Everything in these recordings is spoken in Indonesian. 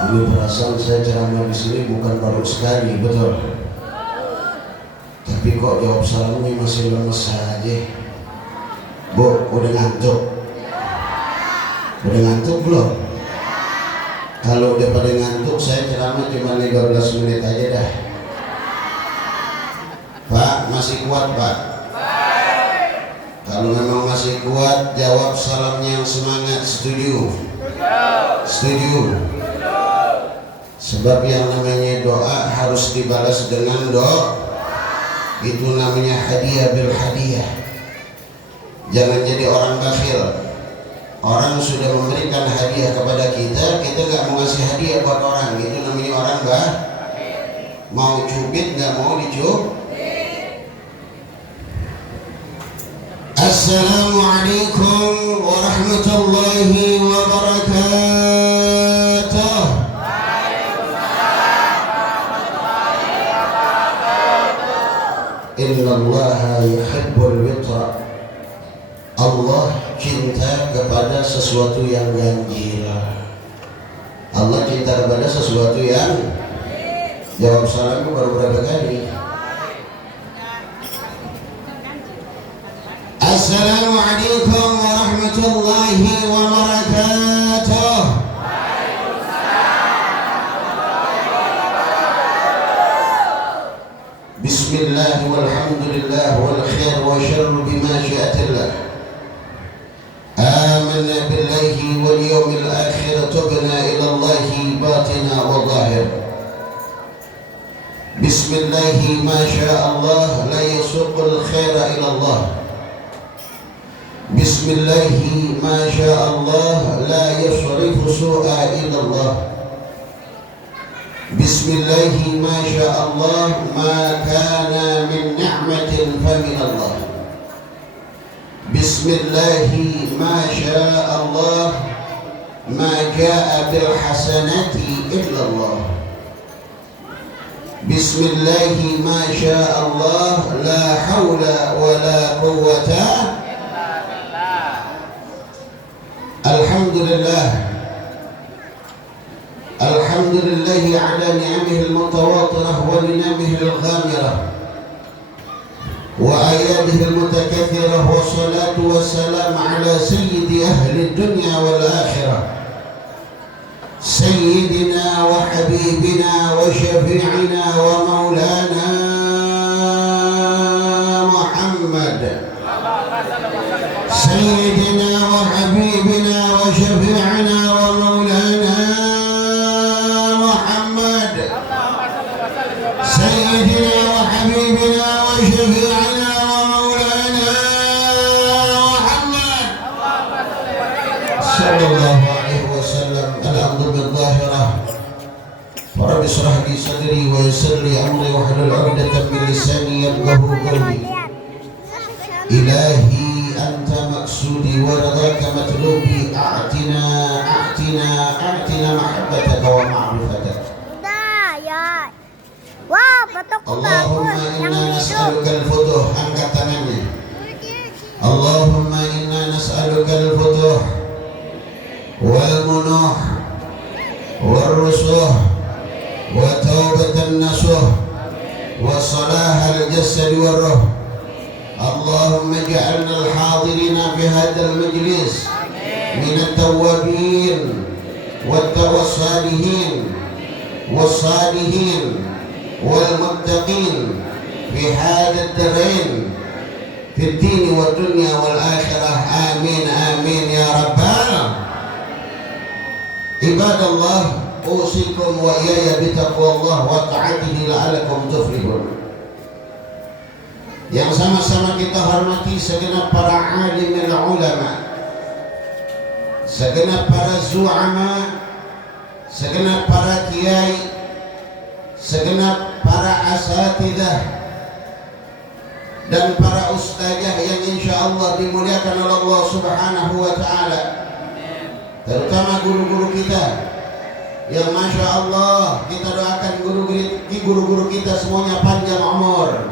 Ini perasaan saya ceramah di sini bukan baru sekali, betul. Tapi kok jawab salamnya masih lemes saja. Bu, udah ngantuk? Udah ngantuk belum? Kalau udah pada ngantuk, saya ceramah cuma 15 menit aja dah. Pak, masih kuat Pak? Kalau memang masih kuat, jawab salamnya yang semangat. Setuju? Setuju? Sebab yang namanya doa harus dibalas dengan doa. Itu namanya hadiah bil hadiah. Jangan jadi orang bakhil. Orang sudah memberikan hadiah kepada kita, kita nggak mau ngasih hadiah buat orang. Itu namanya orang mau cubit nggak mau dicubit. Assalamualaikum warahmatullahi wabarakatuh. Innallaha yuhibbul witra. Allah cinta kepada sesuatu yang ganjil. Allah cinta kepada sesuatu yang jawab salamku baru berapa kali? Assalamualaikum warahmatullahi wabarakatuh. Bismillah walhamdulillah wal khair wa syarru bima syi'atillah. آمنا بالله واليوم الآخر تبنا إلى الله باطنا وظاهر. بسم الله ما شاء الله لا يسوق الخير إلى الله. بسم الله ما شاء الله لا يصرف سوء إلى الله. بسم الله ما شاء الله ما كان من نعمة فمن الله. بسم الله ما شاء الله ما جاء بالحسنات إلا الله. بسم الله ما شاء الله لا حول ولا قوة. الحمد لله. الحمد لله على نعمه المتواطرة ونعمه الغامرة وآياته المتكثرة، والصلاة والسلام على سيد أهل الدنيا والآخرة سيدنا وحبيبنا وشفيعنا ومولانا محمد. سيدنا وحبيبنا وشفيعنا ومولانا محمد. سيدنا وحبيبنا وشفيعنا ومولانا محمد صلى الله عليه وسلم. الأمر بالظاهرة. رب اشرح لي صدري ويسر لي أمري واحلل عقدة من لساني يفقهوا قولي. إلهي أنت مقصودي ورضاك مطلوبي. أعطنا محبتك ومعرفتك. Allahumma inna nas'aluka al-futuh. Angkat tangannya. Allahumma inna nas'aluka al-futuh wal munuh wal rusuh wa taubatan nasuh wa salah al-jasad wal ruh. Allahumma ij'alna al-hadirina fi hadzal majlis min at-tawwabin wat-tawassalihin was-salihin والمتقين في هذا الدارين في الدين والدنيا والآخرة. آمين آمين يا رب العالمين. عباد الله أوصيكم وإياي بتقوى الله وطاعته لعلكم تفلحون. Yang sama-sama kita hormati segenap para alim ulama, segenap para zu'ama, segenap para kiai, segenap para asatidzah dan para ustazah yang insyaallah dimuliakan oleh Allah Subhanahu wa taala. Terutama guru-guru kita yang masya Allah kita doakan guru-guru kita semuanya panjang umur,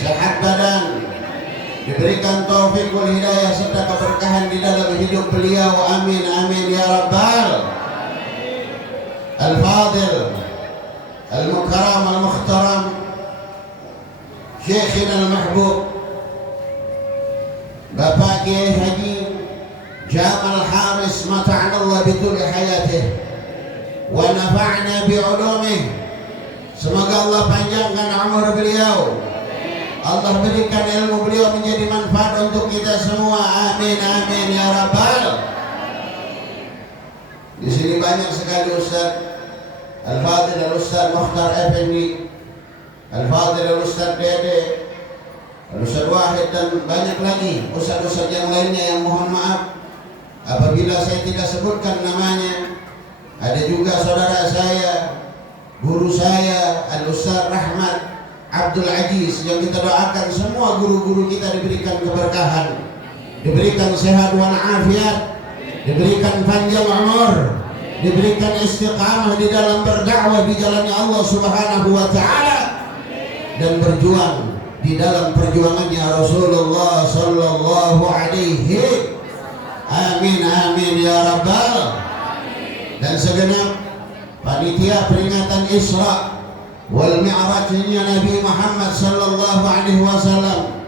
sehat badan, diberikan taufik wal hidayah serta keberkahan di dalam hidup beliau. Amin amin ya rabbal. Al-Fadil Al-Mukarram Al-Mukhtaram Syekhina Al-Mahbub Bapak Kiai Haji Jamal Haris mata'anallah bitul hayatih wa nafa'na bi'ulumih. Semoga Allah panjangkan umur beliau, Allah berikan ilmu beliau menjadi manfaat untuk kita semua. Amin amin ya rabbal. Di sini banyak sekali Ustaz Al-Fadil Al-Ustaz Mukhtar Effendi, Al-Fadil Al-Ustaz Dede, Al-Ustaz Wahid, dan banyak lagi ustaz-ustaz yang lainnya yang mohon maaf apabila saya tidak sebutkan namanya. Ada juga saudara saya, guru saya Al-Ustaz Rahmat Abdul Aziz, yang kita doakan semua guru-guru kita diberikan keberkahan, diberikan sehat walafiat, diberikan panjang umur, diberikan istiqamah di dalam berdakwah di jalannya Allah Subhanahu wa taala, dan berjuang di dalam perjuangannya Rasulullah sallallahu alaihi. Amin amin ya rabbal. Dan segenap panitia peringatan Isra wal Mi'rajnya Nabi Muhammad sallallahu alaihi wasallam,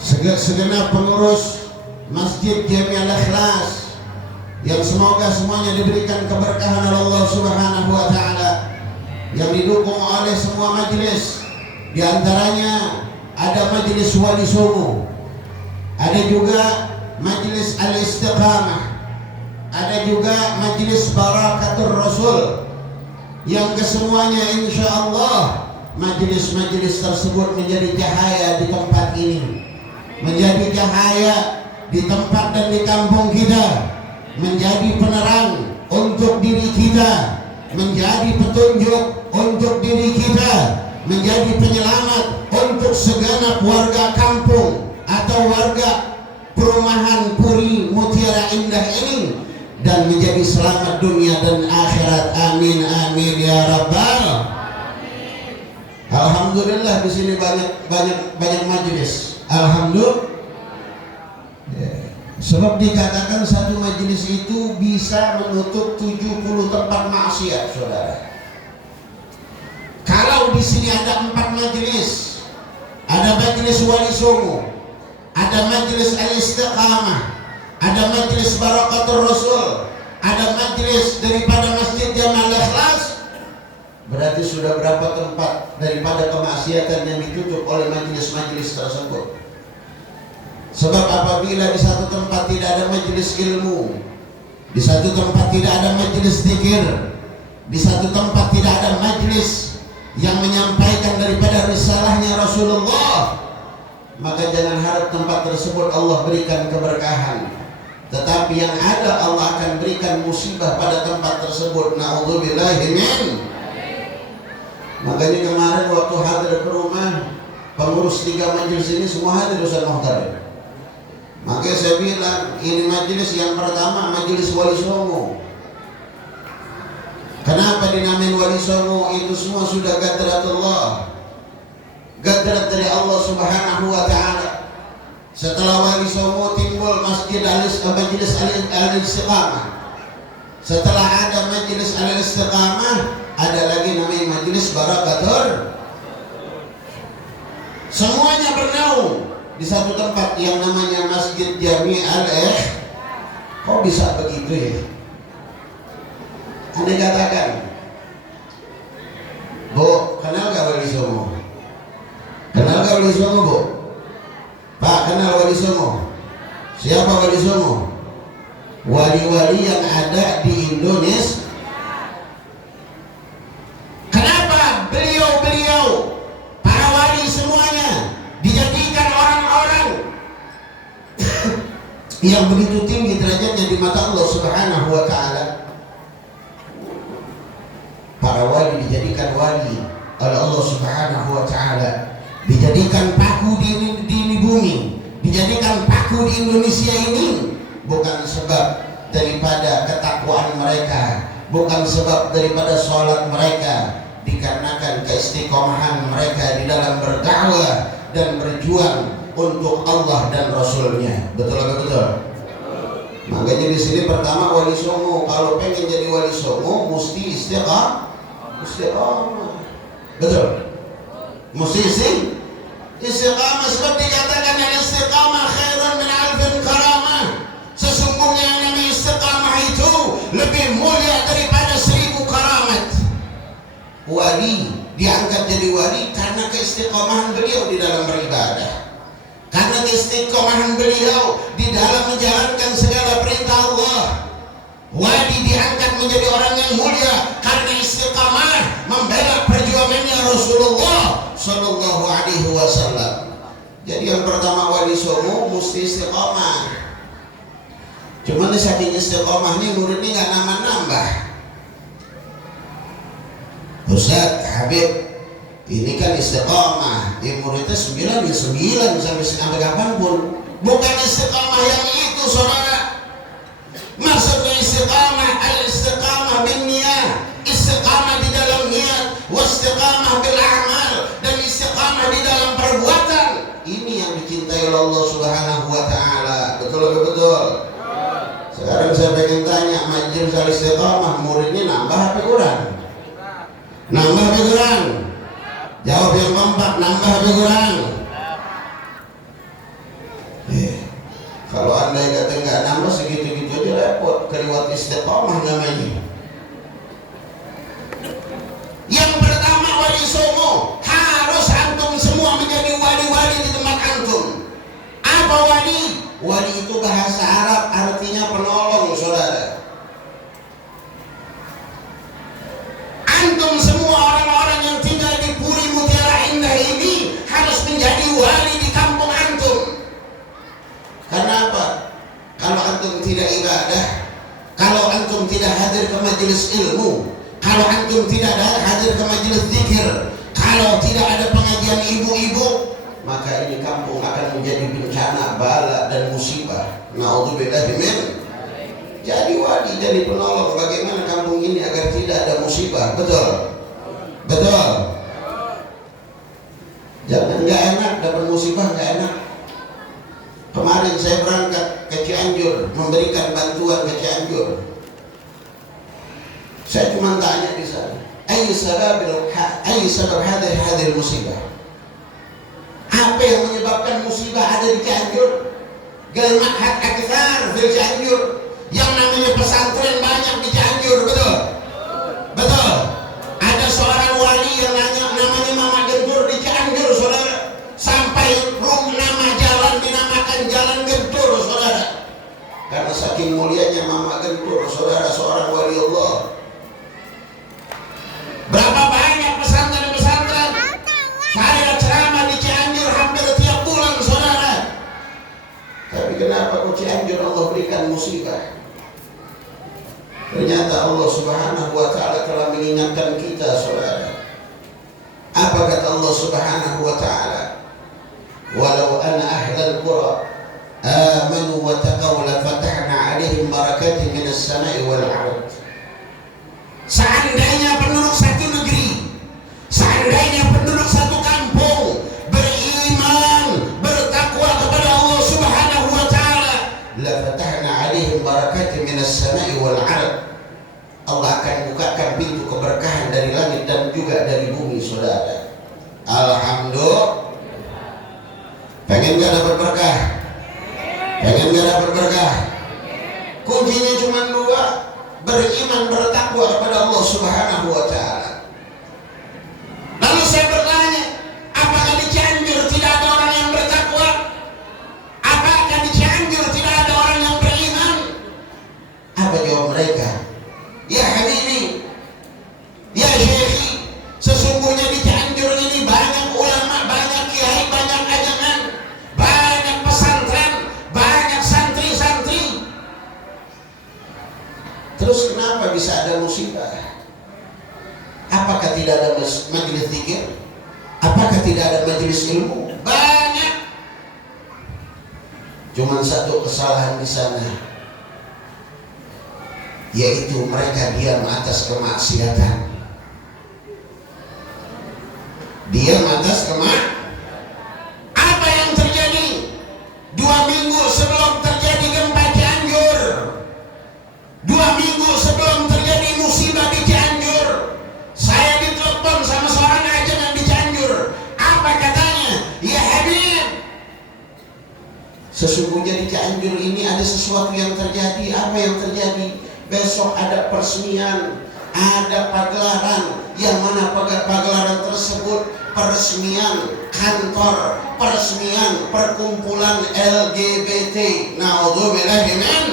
segenap pengurus Masjid Jami'al Ikhlas, yang semoga semuanya diberikan keberkahan oleh Allah Subhanahu wa taala, yang didukung oleh semua majelis. Di antaranya ada majelis Wali Songo, ada juga majelis Al-Istiqamah, ada juga majelis Barakatul Rasul, yang kesemuanya insya Allah majelis-majelis tersebut menjadi cahaya di tempat ini, menjadi cahaya di tempat dan di kampung kita, menjadi penerang untuk diri kita, menjadi petunjuk untuk diri kita, menjadi penyelamat untuk segenap warga kampung atau warga perumahan Puri Mutiara Indah ini, dan menjadi selamat dunia dan akhirat. Amin amin ya rabbal. Alhamdulillah di sini banyak majelis. Alhamdulillah. Sebab dikatakan satu majelis itu bisa menutup 70 tempat maksiat, saudara. Kalau di sini ada 4 majelis, ada majelis Wali Songo, ada majelis Al-Istiqamah, ada majelis Barakatul Rasul, ada majelis daripada Masjid Jami'al Ikhlas, berarti sudah berapa tempat daripada kemaksiatan yang ditutup oleh majelis-majelis tersebut. Sebab apabila di satu tempat tidak ada majelis ilmu, di satu tempat tidak ada majelis zikir, di satu tempat tidak ada majelis yang menyampaikan daripada risalahnya Rasulullah, maka jangan harap tempat tersebut Allah berikan keberkahan, tetapi yang ada Allah akan berikan musibah pada tempat tersebut. Na'udzubillahi min. Makanya kemarin waktu hadir ke rumah pengurus 3 majelis ini semua hadir Ustaz Mukhtar. Makanya saya bilang ini majelis yang pertama, majelis Wali Songo. Kenapa dinamain Wali Songo? Itu semua sudah gadratullah, gadrat dari Allah Subhanahu wa taala. Setelah Wali Songo timbul Masjid Majelis Al-Istiqamah. Setelah ada Majelis Al-Istiqamah, ada lagi namanya Majelis Barakatul. Semuanya bernaung di satu tempat yang namanya Masjid Jami'al Ikhlas. Kok bisa begitu ya? Anda katakan, Bu, kenal gak Wali Songo? Kenal gak Wali Songo, Bu? Pak, kenal Wali Songo? Siapa Wali Songo? Wali-wali yang ada di Indonesia. Kenapa beliau-beliau, para wali semuanya dijadikan orang-orang yang begitu tinggi derajatnya di mata Allah Subhanahu wa taala? Para wali dijadikan wali oleh Allah Subhanahu wa taala, dijadikan paku di bumi, dijadikan paku di Indonesia ini, bukan sebab daripada ketakwaan mereka, bukan sebab daripada sholat mereka, dikarenakan keistiqomahan mereka di dalam berdakwah dan berjuang untuk Allah dan Rasulnya. Betul atau betul? Makanya di sini pertama wali songo, kalau pengen jadi wali songo mesti istiqamah. Betul? Mesti istiqamah, sebab dikatakan yang istiqamah khairun min alfin karamah. Sesungguhnya yang namanya istiqamah itu lebih mulia daripada 1000 karamat. Wali diangkat jadi wali karena keistiqomahan beliau di dalam beribadah, karena keistiqomahan beliau di dalam menjalankan segala perintah Allah. Wali diangkat menjadi orang yang mulia karena istiqamah membela perjuangannya Rasulullah Sallallahu Alaihi Wasallam. Jadi yang pertama wali songo mesti istiqamah. Cuman saking istiqamahnya muridnya nggak nambah-nambah. Ustaz Habib, ini kan istiqamah, muridnya 9 sampai kapanpun. Bukan istiqamah yang itu, saudara. Maksudnya istiqamah, al-istiqamah bin niyah, istiqamah di dalam niat, wastiqamah bil amal, dan istiqamah di dalam perbuatan. Ini yang dicintai oleh Allah Subhanahu wa taala. Betul atau betul? Sekarang saya pengen tanya, majelis al-istiqamah muridnya nambah apa kurang? Nambah apa kurang? Jawab yang kompak, nambah apa kurang? Kalau anda kata nggak nambah segitu-gitu aja repot, keliwat istiqamah namanya. Yang pertama wali songo, harus antum semua menjadi wali-wali di tempat antum. Apa wali? Wali itu bahasa Arab artinya penolong, saudara. Antum semua orang-orang yang tinggal di Puri Mutiara Indah ini harus menjadi wali di kampung antum. Karena apa? Kalau antum tidak ibadah, kalau antum tidak hadir ke majelis ilmu, kalau antum tidak hadir ke majelis zikir, kalau tidak ada pengajian ibu-ibu, maka ini kampung akan menjadi bencana, bala dan musibah. Naudzubillah min. Jadi wali, jadi penolong bagaimana kampung ini agar tidak ada musibah. Betul? Betul? Jangan nggak enak dapat musibah, nggak enak. Kemarin saya berangkat ke Cianjur memberikan bantuan ke Cianjur. Saya cuma tanya di sana, ayu sabab hadir musibah? Apa yang menyebabkan musibah ada di Cianjur? Galmahat akthar di Cianjur. Yang namanya pesantren banyak di Cianjur, betul? Betul. Ada seorang wali yang namanya Mama Gentur di Cianjur, saudara. Sampai nama jalan dinamakan Jalan Gentur, saudara. Karena saking mulianya Mama Gentur, saudara, seorang wali Allah. Berapa banyak pesantren-pesantren? Saya ceramah di Cianjur hampir tiap bulan, saudara. Tapi kenapa kok Cianjur Allah berikan musibah? Ternyata Allah Subhanahu wa ta'ala telah mengingatkan kita, saudara. Apa kata Allah Subhanahu wa ta'ala? Walau anna ahlal qura amanu wa taqaw la fatahna 'alaihim barakatin minas sama'i wal 'ard. Seandainya penduduk satu negeri, seandainya penduduk satu kampung beriman, bertakwa kepada Allah Subhanahu wa ta'ala, la fatahna 'alaihim barakatin minas sama'i wal 'ard. Allah akan bukakan pintu keberkahan dari langit dan juga dari bumi, saudara. Alhamdulillah. Pengen gak dapat berkah? Pengen gak dapat berkah? Kuncinya cuma 2, beriman, bertakwa kepada Allah Subhanahu wa ta'ala. Lalu saya bertanya, apakah di Cianjur tidak ada orang yang bertakwa? Apakah di Cianjur tidak ada orang yang beriman? Apa jawab mereka? Ya Habibi, ya Syekhi, sesungguhnya di Cianjur ini banyak ulama, banyak kiai, banyak ajaran, banyak pesantren, banyak santri-santri. Terus kenapa bisa ada musibah? Apakah tidak ada majelis zikir? Apakah tidak ada majelis ilmu? Banyak. Cuman satu kesalahan di sana, yaitu mereka diam atas kemaksiatan. Diam atas Apa yang terjadi? 2 minggu sebelum terjadi gempa Cianjur, Cianjur ini ada sesuatu yang terjadi. Apa yang terjadi? Besok ada peresmian, ada pagelaran, yang mana pagelaran tersebut peresmian kantor, peresmian perkumpulan LGBT. Naudzubillah min.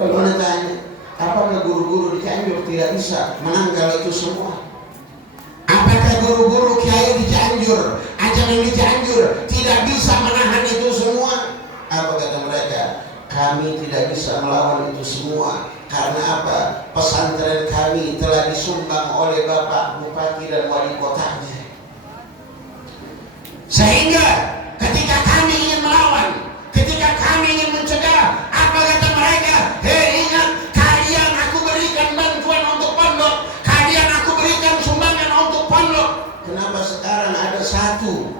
Lalu anda tanya, apakah guru-guru di Cianjur tidak bisa menangkal itu semua? Apakah guru-guru kiai di Cianjur, ajaran di Cianjur tidak bisa menahan itu semua? Apa kata mereka? Kami tidak bisa melawan itu semua. Karena apa? Pesantren kami telah disumbang oleh Bapak Bupati dan Wali Kotanya. Sehingga ketika kami ingin melawan, ketika kami ingin mencegah, apa kata mereka? Hei, ingat, kalian aku berikan bantuan untuk pondok, kalian aku berikan sumbangan untuk pondok. Kenapa sekarang ada satu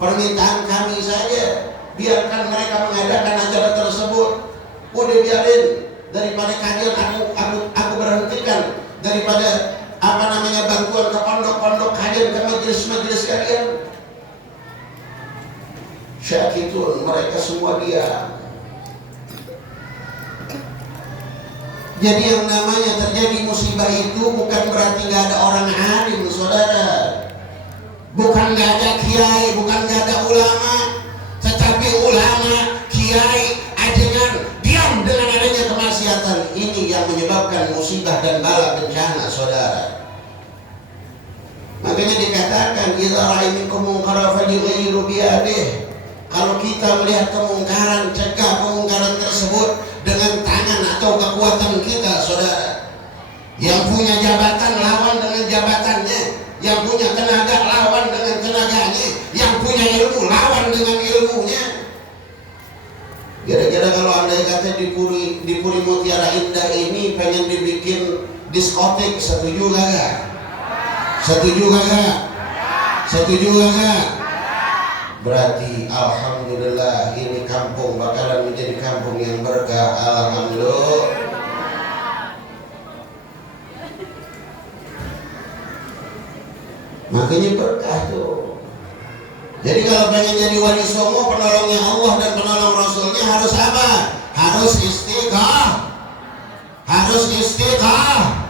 permintaan kami saja? Biarkan mereka mengadakan acara tersebut. Udah biarin, daripada kalian aku berhentikan, daripada bantuan ke pondok-pondok kalian, ke majelis-majelis kalian. Syakitun, mereka semua diam. Jadi yang namanya terjadi musibah itu bukan berarti gak ada orang alim, saudara. Bukan gak ada kiai, bukan gak ada ulama. Tetapi ulama, kiai, ajengan diam dengan adanya kemaksiatan. Ini yang menyebabkan musibah dan bala bencana, saudara. Makanya dikatakan, idza ra'aytum munkaran falyughayyiru biyadihi. Kalau kita melihat kemungkaran, cegah kemungkaran tersebut dengan tangan atau kekuatan kita, saudara. Yang punya jabatan lawan dengan jabatannya, yang punya tenaga lawan dengan tenaganya, yang punya ilmu lawan dengan ilmunya. Kira-kira kalau andai kata di Puri Mutiara Indah ini pengen dibikin diskotik, setuju gak? Setuju gak? Setuju gak? Berarti alhamdulillah ini kampung bakalan menjadi kampung yang berkah. Alhamdulillah. Makanya berkah tuh. Jadi kalau pengen jadi wali songo, penolongnya Allah dan penolong Rasulnya harus apa? Harus istiqamah. Harus istiqamah.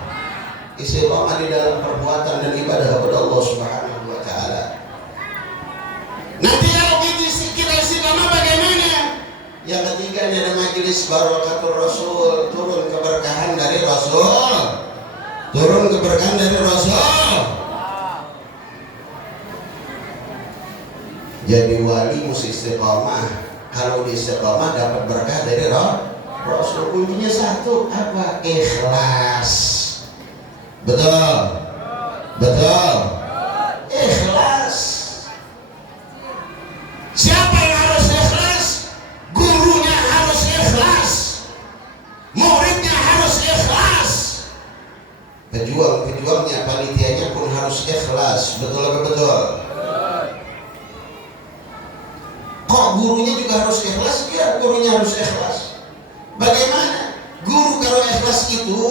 Istiqamah di dalam perbuatan dan ibadah kepada Allah Subhanahu wa taala. Nanti kalau kita istiqamah bagaimana? Yang ketiga ada majelis barakatul Rasul, turun keberkahan dari Rasul. Turun keberkahan dari Rasul. Jadi wali mesti istiqamah. Kalau di istiqamah dapat berkah dari Rasul. Kuncinya satu, apa? Ikhlas. Betul. Betul. Ikhlas. Siapa yang harus ikhlas? Gurunya harus ikhlas, muridnya harus ikhlas, pejuang-pejuangnya, panitianya pun harus ikhlas. Betul apa betul? Kok gurunya juga harus ikhlas? Ya, gurunya harus ikhlas. Bagaimana? Guru kalau ikhlas itu,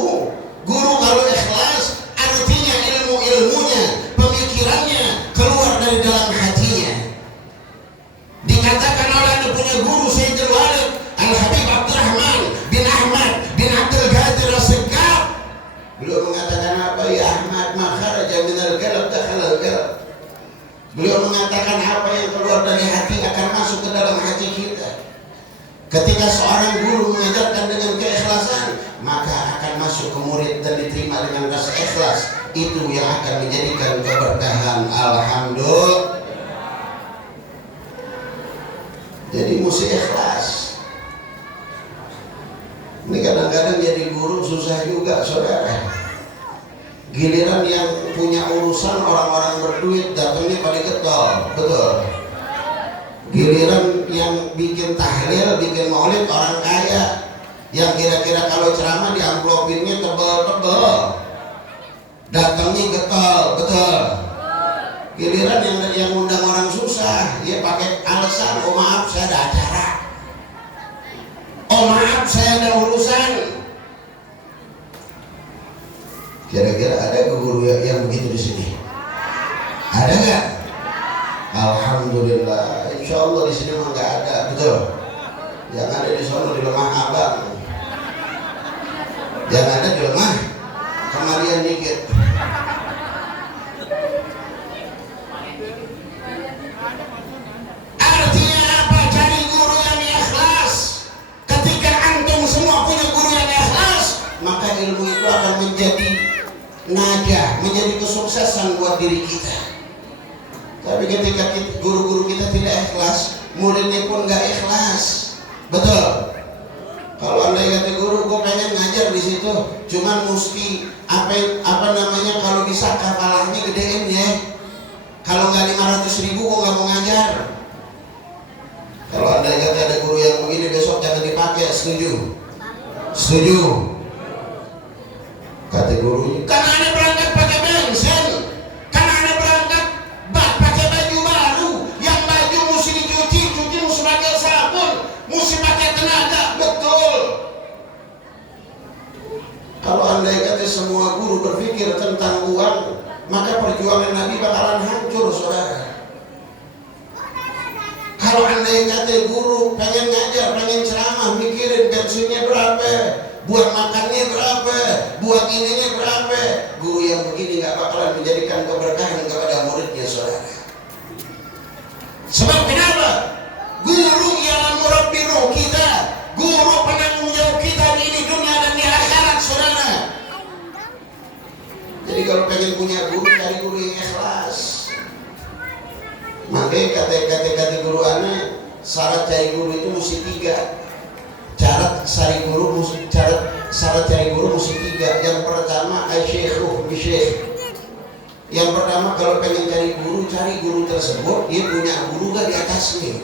guru kalau ikhlas artinya ilmunya, pemikirannya keluar dari dalam hatinya. Dikatakan oleh anda punya guru Sayyidul Walid Al-Habib Abdurrahman bin Ahmad bin Abdul Qadir As-Segaf. Beliau mengatakan apa? Ya Ahmad, ma kharaja minal qalb dakhala al-qalb. Beliau mengatakan apa yang keluar dari hati akan masuk ke dalam hati kita. Ketika seorang guru mengajarkan dengan keikhlasan, maka akan masuk ke murid dan diterima dengan rasa ikhlas. Itu yang akan menjadikan keberkahan. Alhamdulillah. Jadi mesti ikhlas. Ini kadang-kadang jadi guru susah juga, saudara. Giliran yang punya urusan orang-orang berduit datangnya paling getol, betul. Giliran yang bikin tahlil, bikin maulid orang kaya, yang kira-kira kalau ceramah di amplopinnya tebel-tebel, datangnya getol, betul. Giliran yang undang orang susah, dia pakai alasan, oh maaf saya ada acara, oh maaf saya ada urusan. Kira-kira ada guru yang begitu di sini? Ada nggak? Alhamdulillah. insya Allah di sini mah nggak ada, betul. Yang ada di sana di lemah abang, yang ada di lemah kemarian dikit. Artinya apa? Cari guru yang ikhlas. Ketika antum semua punya guru yang ikhlas, maka ilmu itu akan menjadi najah, menjadi kesuksesan buat diri kita. Tapi ketika guru-guru kita tidak ikhlas, muridnya pun nggak ikhlas, betul. Kalau anda kata guru, gue pengen ngajar di situ, cuman mesti apa namanya, kalau bisa kafalahnya gedein ya. Kalau nggak 500.000 gue nggak mau ngajar. Kalau anda kata ada guru yang begini, besok jangan dipakai, setuju? Setuju? Kata gurunya, karena anda berangkat pakai bensin, karena anda berangkat pakai baju baru, yang baju mesti dicuci mesti pakai sabun, mesti pakai tenaga, betul. Kalau anda kata semua guru berpikir tentang uang, maka perjuangan Nabi bakalan hancur, saudara. Kalau anda yang kata guru pengen ngajar, pengen ceramah, mikirin bensinnya berapa, buat makannya berapa, buat ininya berapa, guru yang begini nggak bakalan menjadikan keberkahan kepada muridnya, saudara. Sebab kenapa? Guru ialah murabbi ruh kita, guru penanggung jawab kita di ini dunia dan di akhirat, saudara. Jadi kalau pengen punya guru, cari guru yang ikhlas. Makanya kata guru anak, syarat cari guru itu mesti 3. Syarat cari guru mesti 3. Yang pertama asyikhu bisyikh. Yang pertama kalau pengen cari guru tersebut dia punya guru gak di atasnya.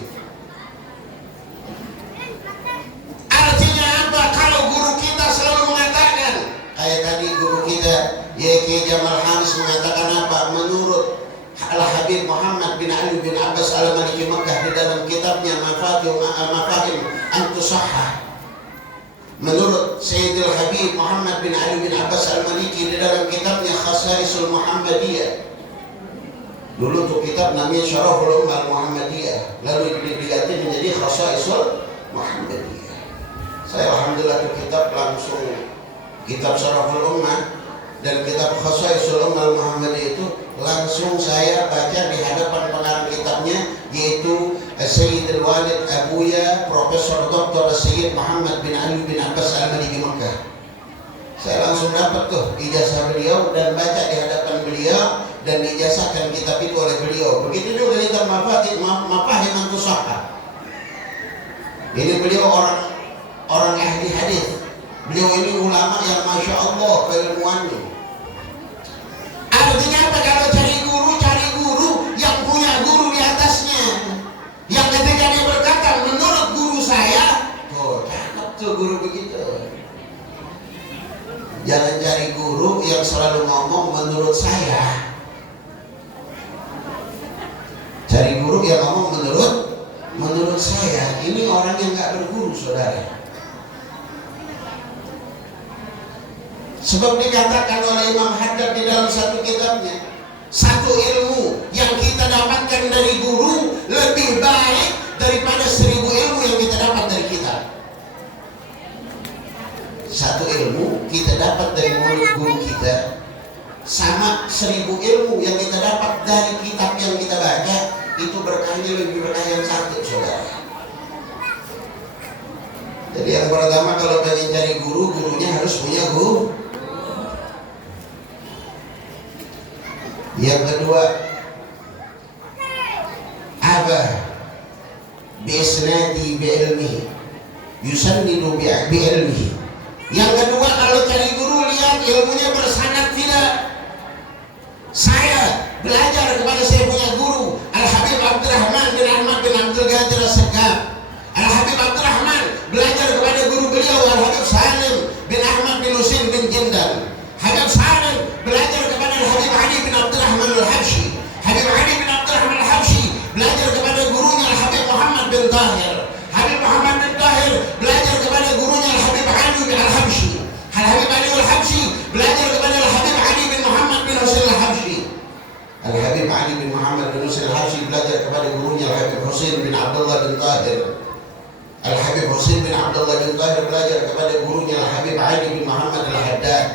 Artinya apa? Kalau guru kita selalu mengatakan, kayak tadi guru kita Yeki Jamal Hanis mengatakan apa? Menurut Al-Habib Muhammad bin Ali bin Abbas Al-Maliki Makkah di dalam kitabnya Mafahim Antusahah. Menurut Sayyidil Habib Muhammad bin Ali bin Abbas Al-Maliki di dalam kitabnya Khasaisul Muhammadiyah. Dulu tuh kitab namanya Syaraful Ummah Muhammadiyah, lalu diganti menjadi Khasaisul Muhammadiyah. Saya alhamdulillah tuh kitab langsung kitab Syaraful Ummah dan kitab Khasaisul Ummah Muhammadiyah itu langsung saya baca di hadapan pengarang kitabnya, yaitu Sayyidul Walid Abuya Profesor Dr. Sayyid Muhammad bin Ali bin Abbas Al-Maliki Makkah. Saya langsung dapat tuh ijazah beliau dan baca di hadapan beliau dan diijazahkan kitab itu oleh beliau. Begitu juga kitab Mafahim Antusahah. Ini beliau orang ahli hadis. Beliau ini ulama yang masya Allah keilmuannya. Artinya apa? Kalau cari guru yang punya guru di atasnya, yang ketika dia berkata menurut guru saya, tuh cakep tuh guru begitu. Jangan cari guru yang selalu ngomong menurut saya. Cari guru yang ngomong menurut saya. Ini orang yang nggak berguru, saudara. Sebab dikatakan oleh Imam Haddad di dalam satu kitabnya, satu ilmu yang kita dapatkan dari guru lebih baik daripada 1000 ilmu yang kita dapat dari kitab. Satu ilmu kita dapat dari mulut guru kita sama 1000 ilmu yang kita dapat dari kitab yang kita baca, itu berkahnya lebih berkah yang satu, saudara. Jadi yang pertama kalau pengen cari guru, gurunya harus punya guru. Yang kedua, apa? Bisnadi bi'ilmihi yusannidu bi'ilmihi. Yang kedua, kalau cari guru lihat ilmunya bersanad tidak. Saya belajar kepada saya punya guru Al-Habib Abdurrahman bin Ahmad bin Abdul Qadir As-Saqqaf. Al-Habib Abdurrahman belajar kepada guru beliau Al-Habib Salim bin Ahmad bin Husain bin Jindan. Habib Salim belajar kepada Al-Habib Ali bin Abdurrahman Al-Habsyi. Habib Ali bin Abdurrahman Al-Habsyi belajar kepada gurunya Al-Habib Muhammad bin Tahir. Habib Muhammad bin Tahir belajar kepada gurunya Al-Habib Ali bin Al-Habsyi. Al-Habib Ali Al-Habsyi belajar kepada Al-Habib Ali bin Muhammad bin Husain Al-Habsyi. Al-Habib Ali bin Muhammad Al-Habib Husain bin Abdullah bin Tahir belajar kepada gurunya Al-Habib Ali bin Muhammad Al-Haddad.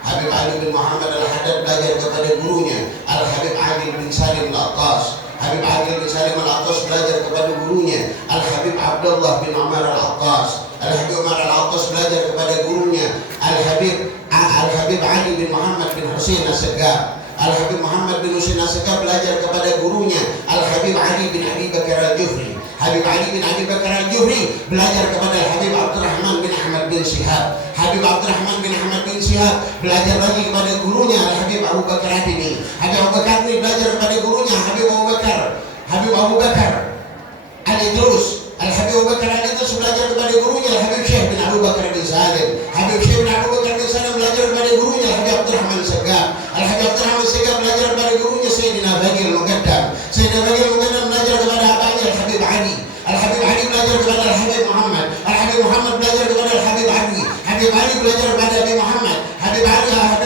Habib Ali bin Muhammad Al-Haddad belajar kepada gurunya Al-Habib Ali bin Salim Al-Attas. Habib Ali bin Salim Al-Attas belajar kepada gurunya Al-Habib Abdullah bin Umar Al-Attas. Al-Habib Umar Al-Attas belajar kepada gurunya Al-Habib Ali bin Muhammad bin Husain As-Segaf. Al-Habib Muhammad bin Husain As-Segaf belajar kepada gurunya Al-Habib Ali bin Abi Bakar Al-Juhri. Habib Ali bin Abi Bakar Al-Juhri belajar kepada Habib Abdurrahman bin Ahmad bin Syihab. Habib Abdurrahman bin Ahmad bin Syihab belajar lagi kepada gurunya Al-Habib Abu Bakar Adini. Habib Abu Bakar Adini belajar kepada gurunya Habib Abu Bakar Al-Idrus. Al-Habib Abu Bakar Al-Idrus belajar kepada gurunya Al-Habib Syekh bin Abu Bakar bin Salim. Habib Syekh bin Abu Bakar bin Salim belajar kepada gurunya Al-Habib Abdurrahman Segaf. Al-Habib Abdurrahman Segaf belajar kepada gurunya Sayyidina Bagir Muqaddam. Sayyidina Bagir Muqaddam belajar kepada abahnya Al-Habib Ali. Al-Habib Ali belajar kepada Al-Habib Muhammad. Al-Habib Muhammad belajar kepada Al-Habib Ali. Habib Ali belajar kepada Habib Muhammad. Habib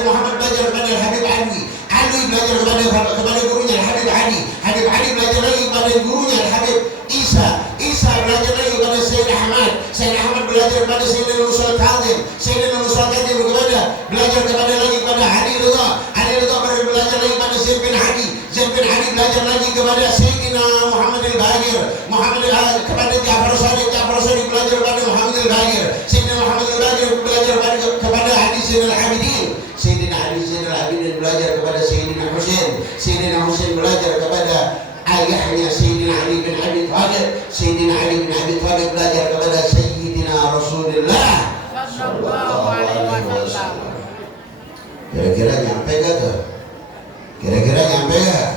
Muhammad belajar kepada Al-Habib Ali. Ali belajar kepada gurunya Al-Habib Ali. Habib Ali belajar lagi kepada gurunya Al-Habib Isa. Isa belajar lagi kepada Sayyid Ahmad. Sayyid Ahmad belajar kepada Sayyidina Musa Al-Kazim. Sayyidina Musa Al-Kazim belajar kepada lagi kepada Ali Ridha. Ali Ridha belajar lagi kepada Zaid bin Ali. Zaid bin Ali belajar lagi kepada Sayyidina Muhammad Al-Bagir. Kepada Ja'far Sadiq. Ja'far Sadiq belajar kepada Muhammad Al-Bagir. Sayyidina Muhammad Al-Bagir belajar kepada Ali Zainal Abidin. Sayyidina Ali Zainal Abidin belajar kepada Sayyidina Husain. Sayyidina Husain belajar kepada ayahnya Sayyidina Ali bin Abi Thalib. Sayyidina Ali bin Abi Thalib belajar kepada Sayyidina Rasulullah sallallahu alaihi wasallam. Kira-kira nyampe gak tuh? Kira-kira nyampe gak?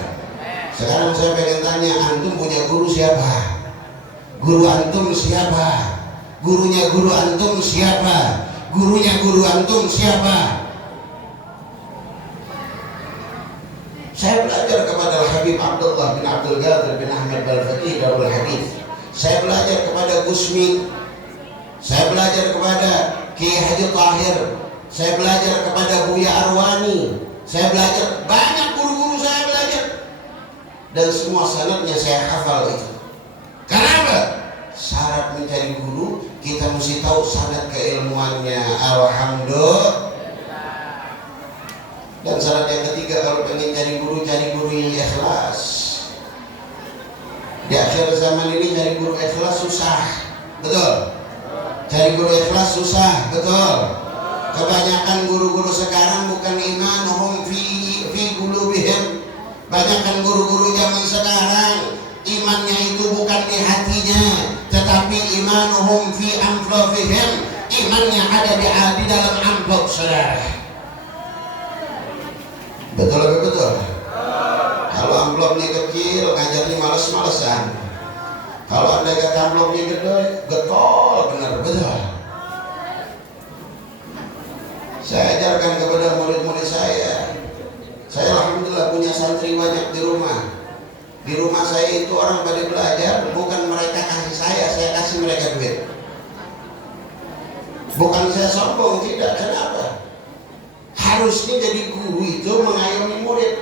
Sekarang saya pengen tanya, antum punya guru siapa? Guru antum siapa? Gurunya guru antum siapa? Gurunya guru antum siapa? Saya belajar kepada Habib Abdullah bin Abdul Qadir bin Ahmad Al-Faqih Darul Hadis. Saya belajar kepada Gusmi. Saya belajar kepada Kiai Haji Tahir. Saya belajar kepada Buya Arwani. Saya belajar banyak guru-guru, saya belajar. Dan semua sanadnya saya hafal itu. Kenapa? Syarat mencari guru, kita mesti tahu sanad keilmuannya. Alhamdulillah. Dan syarat yang ketiga, kalau pengen cari guru yang ikhlas. Di akhir zaman ini cari guru ikhlas susah, betul? Cari guru ikhlas susah, betul? Kebanyakan guru-guru sekarang bukan imanuhum fi qulubihim. Banyakkan guru-guru zaman sekarang imannya itu bukan di hatinya, tetapi imanuhum fi anfusihim. Imannya ada di dalam amplop, saudara. Betul apa betul? Kalau amplopnya kecil, ngajarnya males-malesan. Kalau anda kata amplopnya gede, getol, benar betul. Saya ajarkan kepada murid-murid saya. Saya alhamdulillah punya santri banyak di rumah. Di rumah saya itu orang pada belajar, bukan mereka kasih saya kasih mereka duit. Bukan saya sombong, tidak. Kenapa? Harusnya jadi guru itu mengayomi murid.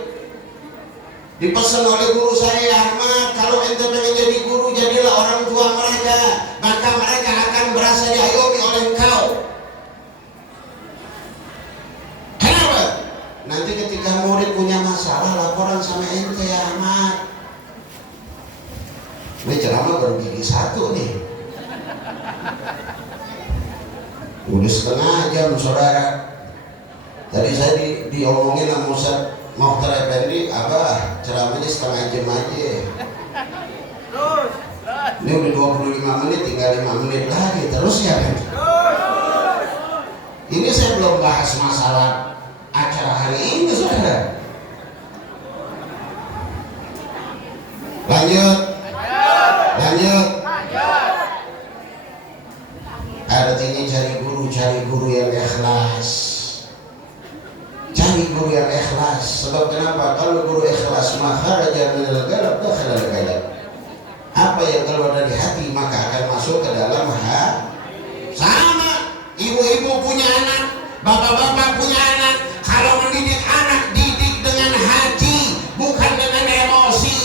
Dipesan oleh guru saya, Ahmad, kalau ente pengen jadi guru, jadilah orang tua mereka, maka mereka akan berasa diayomi oleh engkau. Kenapa? Nanti ketika murid punya masalah, laporan sama ente, ya Ahmad. Ini ceramah baru gigi 1 nih. Udah setengah jam, saudara. Tadi saya diomongin sama Ustaz Mokhtar Effendi, Abah ceramahnya setengah jam aja. Ini udah 25 menit, tinggal 5 menit lagi. Terus ya kan? Ini saya belum bahas masalah acara hari ini, saudara. Lanjut. Artinya cari guru yang ikhlas. Cari guru yang ikhlas. Sebab kenapa? Kalau guru ikhlas, makharaja minal galab dakhala al-galab. Apa yang keluar dari hati maka akan masuk ke dalam hati. Sama ibu-ibu punya anak, bapak-bapak punya anak. Kalau mendidik anak, didik dengan hati, bukan dengan emosi.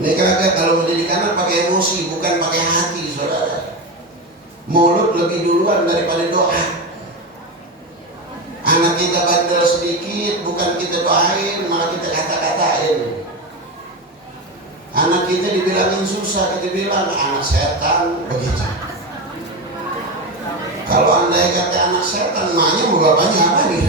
Ini kagak, kalau mendidik anak pakai emosi, bukan pakai hati, saudara. Mulut lebih duluan daripada doa. Anak kita bandel sedikit, bukan kita doain, malah kita kata-katain. Anak kita dibilangin susah, kita bilang anak setan, begitu. Kalau andai kata anak setan, maknya mau bapaknya apa nih?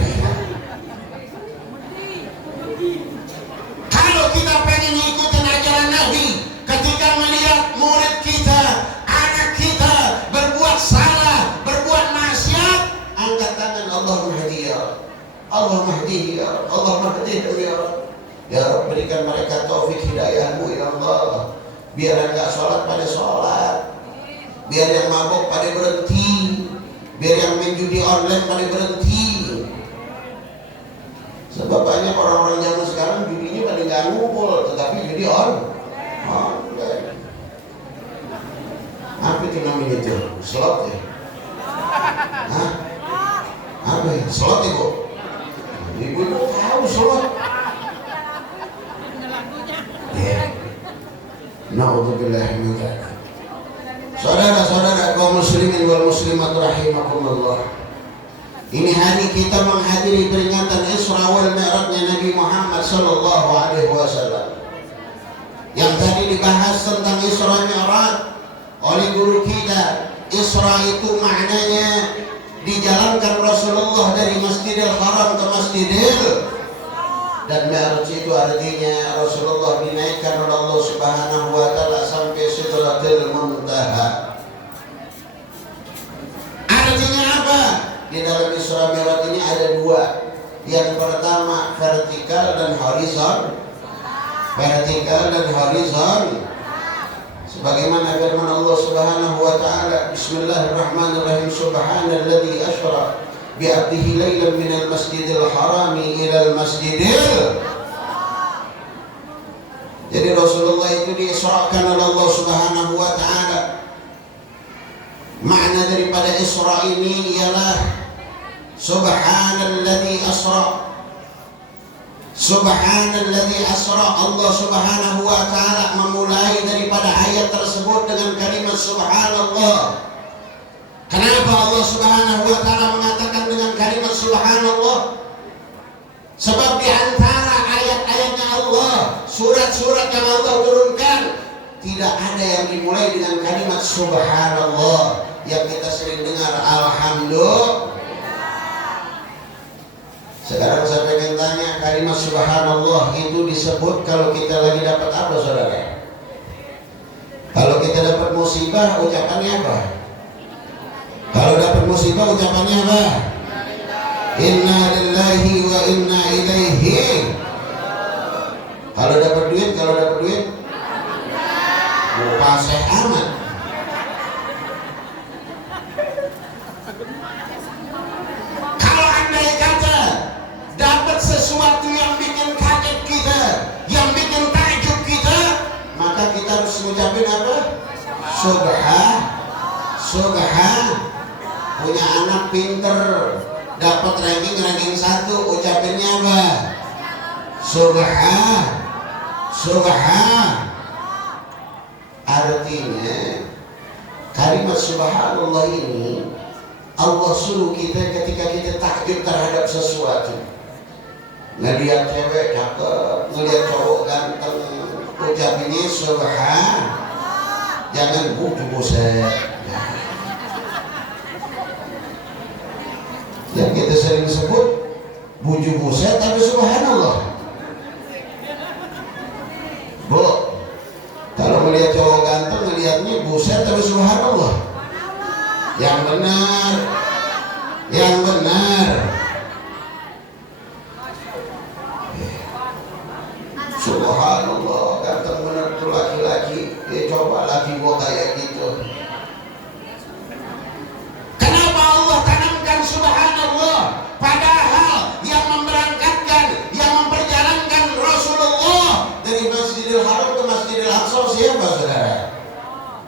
Kalau kita pengen ikutin ajaran Nabi, ketika melihat murid kita, anak kita berbuat salah, berbuat maksiat, angkat tangan, Allahumma hdi ya Rabb, Allahumma hdihi ya Rabb, Allahumma hdihim ya Rabb. Ya Rabb, berikan mereka taufik hidayahmu ya Allah. Biar yang gak sholat pada sholat, biar yang mabuk pada berhenti, biar yang main judi online pada berhenti. Sebab banyak orang-orang zaman sekarang judinya pada gak ngumpul, tetapi judi online. Apa itu namanya itu? Slot ya? Hah? Apa ya? Slot ibu? Ibu tahu slot? Ya. Na'udzubillah min dzalik. Saudara-saudara kaum muslimin wal muslimat rahimakumullah. Ini hari kita menghadiri peringatan Isra wal Mi'rajnya Nabi Muhammad sallallahu alaihi wasallam. Yang tadi dibahas tentang Isra Mi'raj oleh guru kita. Isra itu maknanya dijalankan Rasulullah dari Masjidil Haram ke Masjidil, dan Mi'raj itu artinya Rasulullah dinaikkan oleh Allah Subhanahu wa taala sampai Sidratil Muntaha. Artinya apa? Di dalam Isra Mi'raj ini ada dua. Yang pertama vertikal dan horizon. Vertikal dan horizon. Sebagaimana firman Allah Subhanahu wa taala, Bismillahirrahmanirrahim, Subhanalladzi asra bi'abdihi laylan minal masjidil harami ilal masjidil. Jadi Rasulullah itu diisrakan oleh Allah Subhanahu wa taala. Makna daripada Isra ini ialah Subhanalladzi asra. Subhanalladzi asra. Allah Subhanahu wa taala memulai daripada ayat tersebut dengan kalimat subhanallah. Kenapa Allah Subhanahu wa taala mengatakan dengan kalimat subhanallah? Sebab di antara ayat-ayatnya Allah, surat-surat yang Allah turunkan, tidak ada yang dimulai dengan kalimat subhanallah. Yang kita sering dengar alhamdulillah. Sekarang saya pengen tanya, kalimat subhanallah itu disebut kalau kita lagi dapat apa, saudara? Kalau kita dapat musibah, ucapannya apa? Kalau dapat musibah, ucapannya apa? Inna lillahi wa inna ilaihi. Kalau dapat duit, paseh amat. Kalau andai kata dapat sesuatu yang bikin kaget kita, yang bikin takjub kita, maka kita harus mengucapin apa? Subhan. Punya anak pinter, dapat ranking 1, ucapinnya apa? Subhan. Artinya kalimat subhanallah ini Allah suruh kita ketika kita takjub terhadap sesuatu. Ngelihat cewek cakep, ngelihat cowok ganteng, ucapinnya subhan. Jangan buset. Yang kita sering sebut buju buset tapi subhanallah. Bu, kalau melihat cowok ganteng melihatnya buset tapi subhanallah. Yang benar. Subhanallah, ganteng benar tuh laki-laki. Coba laki gua kayak gitu. Kenapa Allah tanamkan subhanallah? Padahal yang memberangkatkan, yang memperjalankan Rasulullah dari Masjidil Haram ke Masjidil Aqsa siapa, saudara?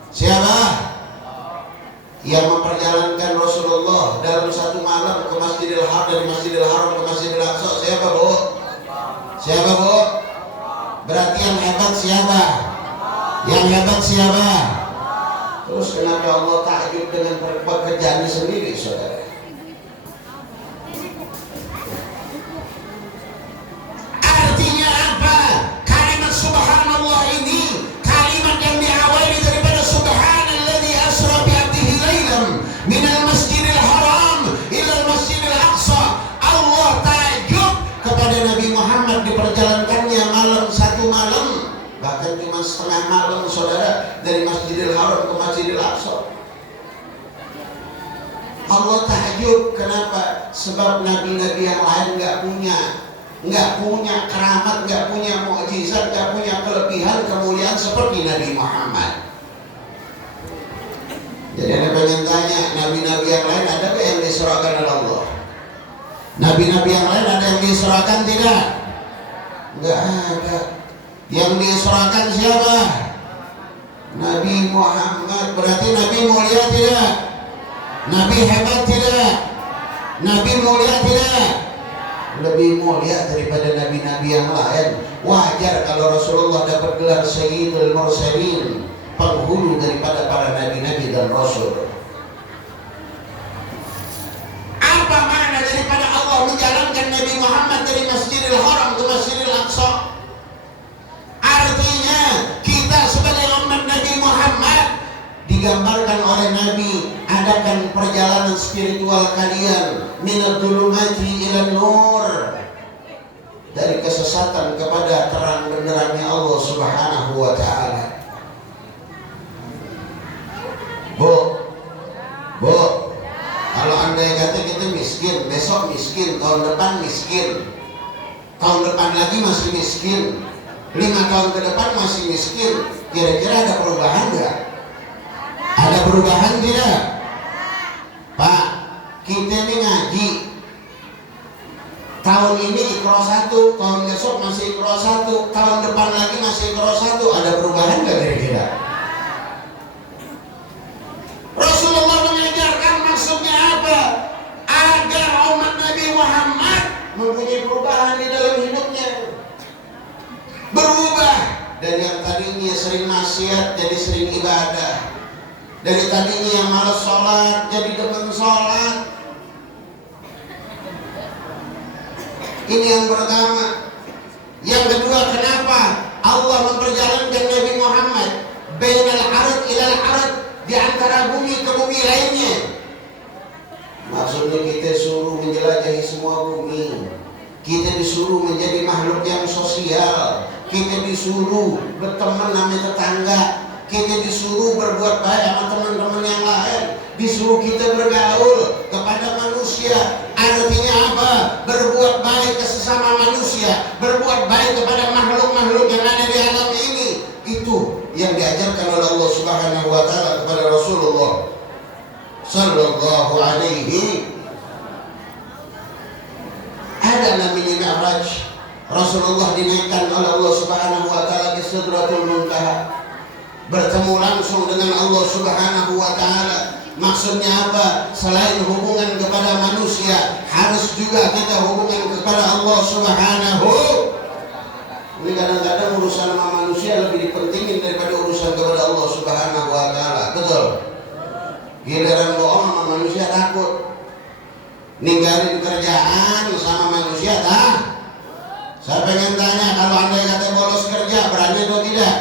Siapa? Yang memperjalankan Rasulullah dalam satu malam ke Masjidil Haram, dari Masjidil Haram ke Masjidil Aqsa siapa, Bu? Siapa, Bu? Berarti yang hebat siapa? Yang hebat siapa? Terus kenapa Allah takjub dengan pekerjaannya sendiri, saudara? Artinya apa? Kalimat subhanallah ini kalimat yang diawali daripada subhanalladzi asra bi 'abdihi lailan minal masjidil haram ilal masjidil aqsa. Allah takjub kepada Nabi Muhammad diperjalankannya malam satu malam, bahkan cuma setengah malam, saudara, dari Masjidil Haram ke Masjidil Aqsa. Allah tahajud. Kenapa? Sebab nabi-nabi yang lain nggak punya keramat, nggak punya mukjizat, nggak punya kelebihan kemuliaan seperti Nabi Muhammad. Jadi Anda pengen tanya, nabi-nabi yang lain ada nggak yang diserahkan oleh Allah? Nabi-nabi yang lain ada yang diserahkan tidak? Nggak ada. Yang diserahkan siapa? Nabi Muhammad. Berarti Nabi mulia tidak? Nabi hebat tidak? Nabi mulia tidak? Lebih mulia daripada nabi-nabi yang lain. Wajar kalau Rasulullah dapat gelar Sayyidul Mursalin, penghulu daripada para nabi-nabi dan rasul. Apa makna daripada Allah menjalankan Nabi Muhammad dari Masjidil Haram ke Masjidil Aqsa? Artinya kita sebagai umat Nabi Muhammad digambarkan oleh Nabi, adakan perjalanan spiritual kalian minad dhulumati ilan nur, dari kesesatan kepada terang benderangnya Allah Subhanahu wa ta'ala. Bu, kalau Anda kata kita miskin, besok miskin, tahun depan miskin, tahun depan lagi masih miskin, 5 tahun ke depan masih miskin, kira-kira ada perubahan nggak? Ada perubahan tidak? Pak, kita ini ngaji, tahun ini Iqra 1, tahun besok masih Iqra 1, tahun depan lagi masih Iqra 1, ada perubahan nggak kira-kira? Rasulullah mengajarkan maksudnya apa? Agar umat Nabi Muhammad mempunyai perubahan di dalam hidupnya, berubah dari yang tadinya sering maksiat jadi sering ibadah, dari tadinya yang malas sholat jadi demen sholat. Ini yang pertama. Yang kedua, kenapa Allah memperjalankan Nabi Muhammad bainal arad ilal arad, di antara bumi ke bumi lainnya? Maksudnya kita suruh menjelajahi semua bumi, kita disuruh menjadi makhluk yang sosial, kita disuruh berteman sama tetangga, kita disuruh berbuat baik sama teman-teman yang lain, disuruh kita bergaul kepada manusia. Artinya apa? Berbuat baik ke sesama manusia, berbuat baik kepada makhluk-makhluk yang ada di alam ini. Itu yang diajarkan oleh Allah Subhanahu wa ta'ala kepada Rasulullah sallallahu alaihi. Ada namanya Mi'raj. Rasulullah dinaikkan oleh Allah Subhanahu wa ta'ala di Sidratul Muntaha, bertemu langsung dengan Allah Subhanahu wa ta'ala. Maksudnya apa? Selain hubungan kepada manusia, harus juga kita hubungan kepada Allah Subhanahu. Ini kadang-kadang urusan sama manusia lebih dipentingin daripada urusan kepada Allah Subhanahu wa ta'ala. Betul? Giliran bohong sama manusia takut, ninggalin kerjaan sama manusia tak? Saya pengen tanya, kalau Anda kata bolos kerja, berani atau tidak?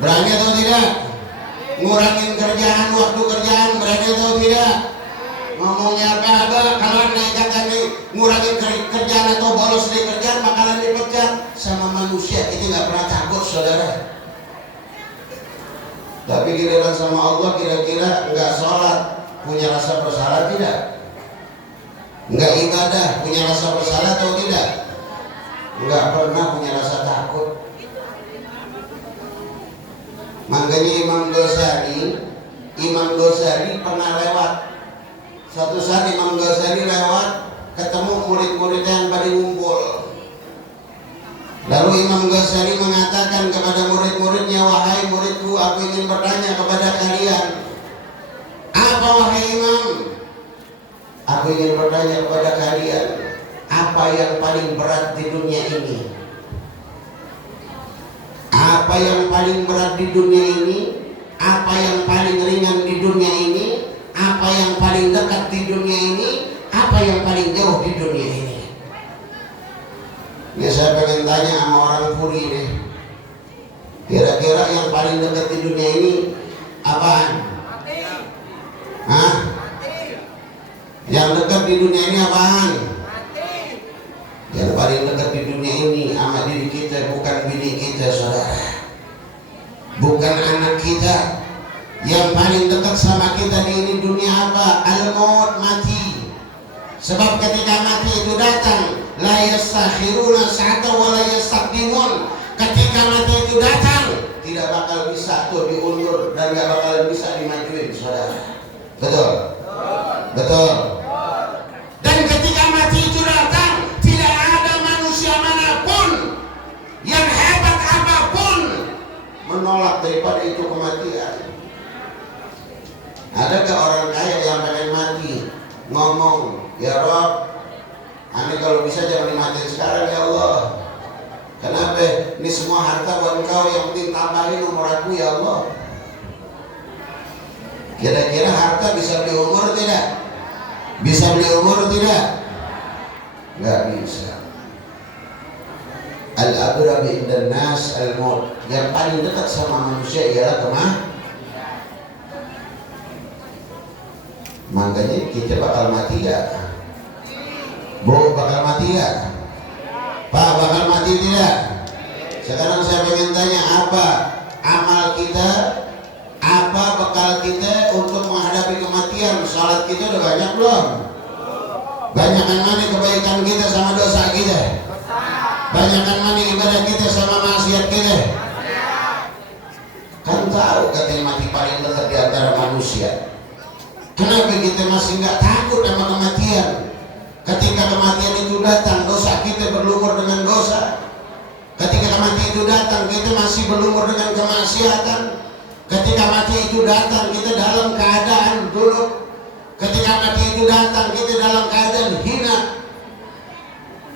Berani atau tidak? Ngurangin kerjaan, waktu kerjaan, berani atau tidak? Ngomongnya apa? Kalau Anda kata nih ngurangin kerjaan atau bolos di kerjaan, bakalan dipecat. Sama manusia itu nggak pernah takut, saudara. Tapi giliran sama Allah, kira-kira nggak sholat, punya rasa bersalah tidak? Nggak ibadah, punya rasa bersalah atau tidak? Nggak pernah punya rasa takut. Makanya Imam Ghazali pernah lewat. Satu saat Imam Ghazali lewat, ketemu murid-murid yang pada ngumpul. Lalu Imam Ghazali mengatakan kepada murid-muridnya, wahai muridku, aku ingin bertanya kepada kalian. Apa wahai Imam? Aku ingin bertanya kepada kalian, apa yang paling berat di dunia ini? Apa apa yang paling berat di dunia ini, apa yang paling ringan di dunia ini, apa yang paling dekat di dunia ini, apa yang paling jauh di dunia ini. Ini saya pengen tanya sama orang Puri nih, kira-kira yang paling dekat di dunia ini apaan? Hah? Yang dekat di dunia ini apaan? Yang paling dekat di dunia ini sama diri kita, bukan bini kita, saudara, bukan anak kita. Yang paling dekat sama kita di ini dunia apa? Al-maut, mati. Sebab ketika mati itu datang, la yastakhiruna sa'ata wa la yastaqdimun. Ketika mati itu datang, tidak bakal bisa tuh diundur dan gak bakal bisa dimajuin, saudara. Betul? Betul. Dan ketika mati itu datang, tidak ada manusia manapun yang hebat apapun menolak daripada itu kematian. Adakah orang kaya yang pengen mati ngomong, ya Rob, aneh kalau bisa jangan dimatiin sekarang ya Allah. Kenapa? Ini semua harta buat engkau, yang penting tambahin umur aku ya Allah. Kira-kira harta bisa beli umur tidak? Bisa beli umur tidak? Nggak bisa. Al-abrab indan nas al-maut. Yang paling dekat sama manusia ialah kematian. Makanya kita bakal mati ya? Bu, bakal mati ya? Pak, bakal mati tidak? Sekarang saya pengen tanya, apa amal kita, apa bekal kita untuk menghadapi kematian? Salat kita udah banyak belum? Banyakan mana kebaikan kita sama dosa kita? Banyakan mana ibadah kita sama maksiat kita? Kan tahu katanya mati paling dekat di antara manusia. Kenapa kita masih nggak takut sama kematian? Ketika kematian itu datang, dosa kita berlumur dengan dosa. Ketika kematian itu datang, kita masih berlumur dengan kemaksiatan. Ketika mati itu datang, kita dalam keadaan dulu. Ketika mati itu datang, kita dalam keadaan hina.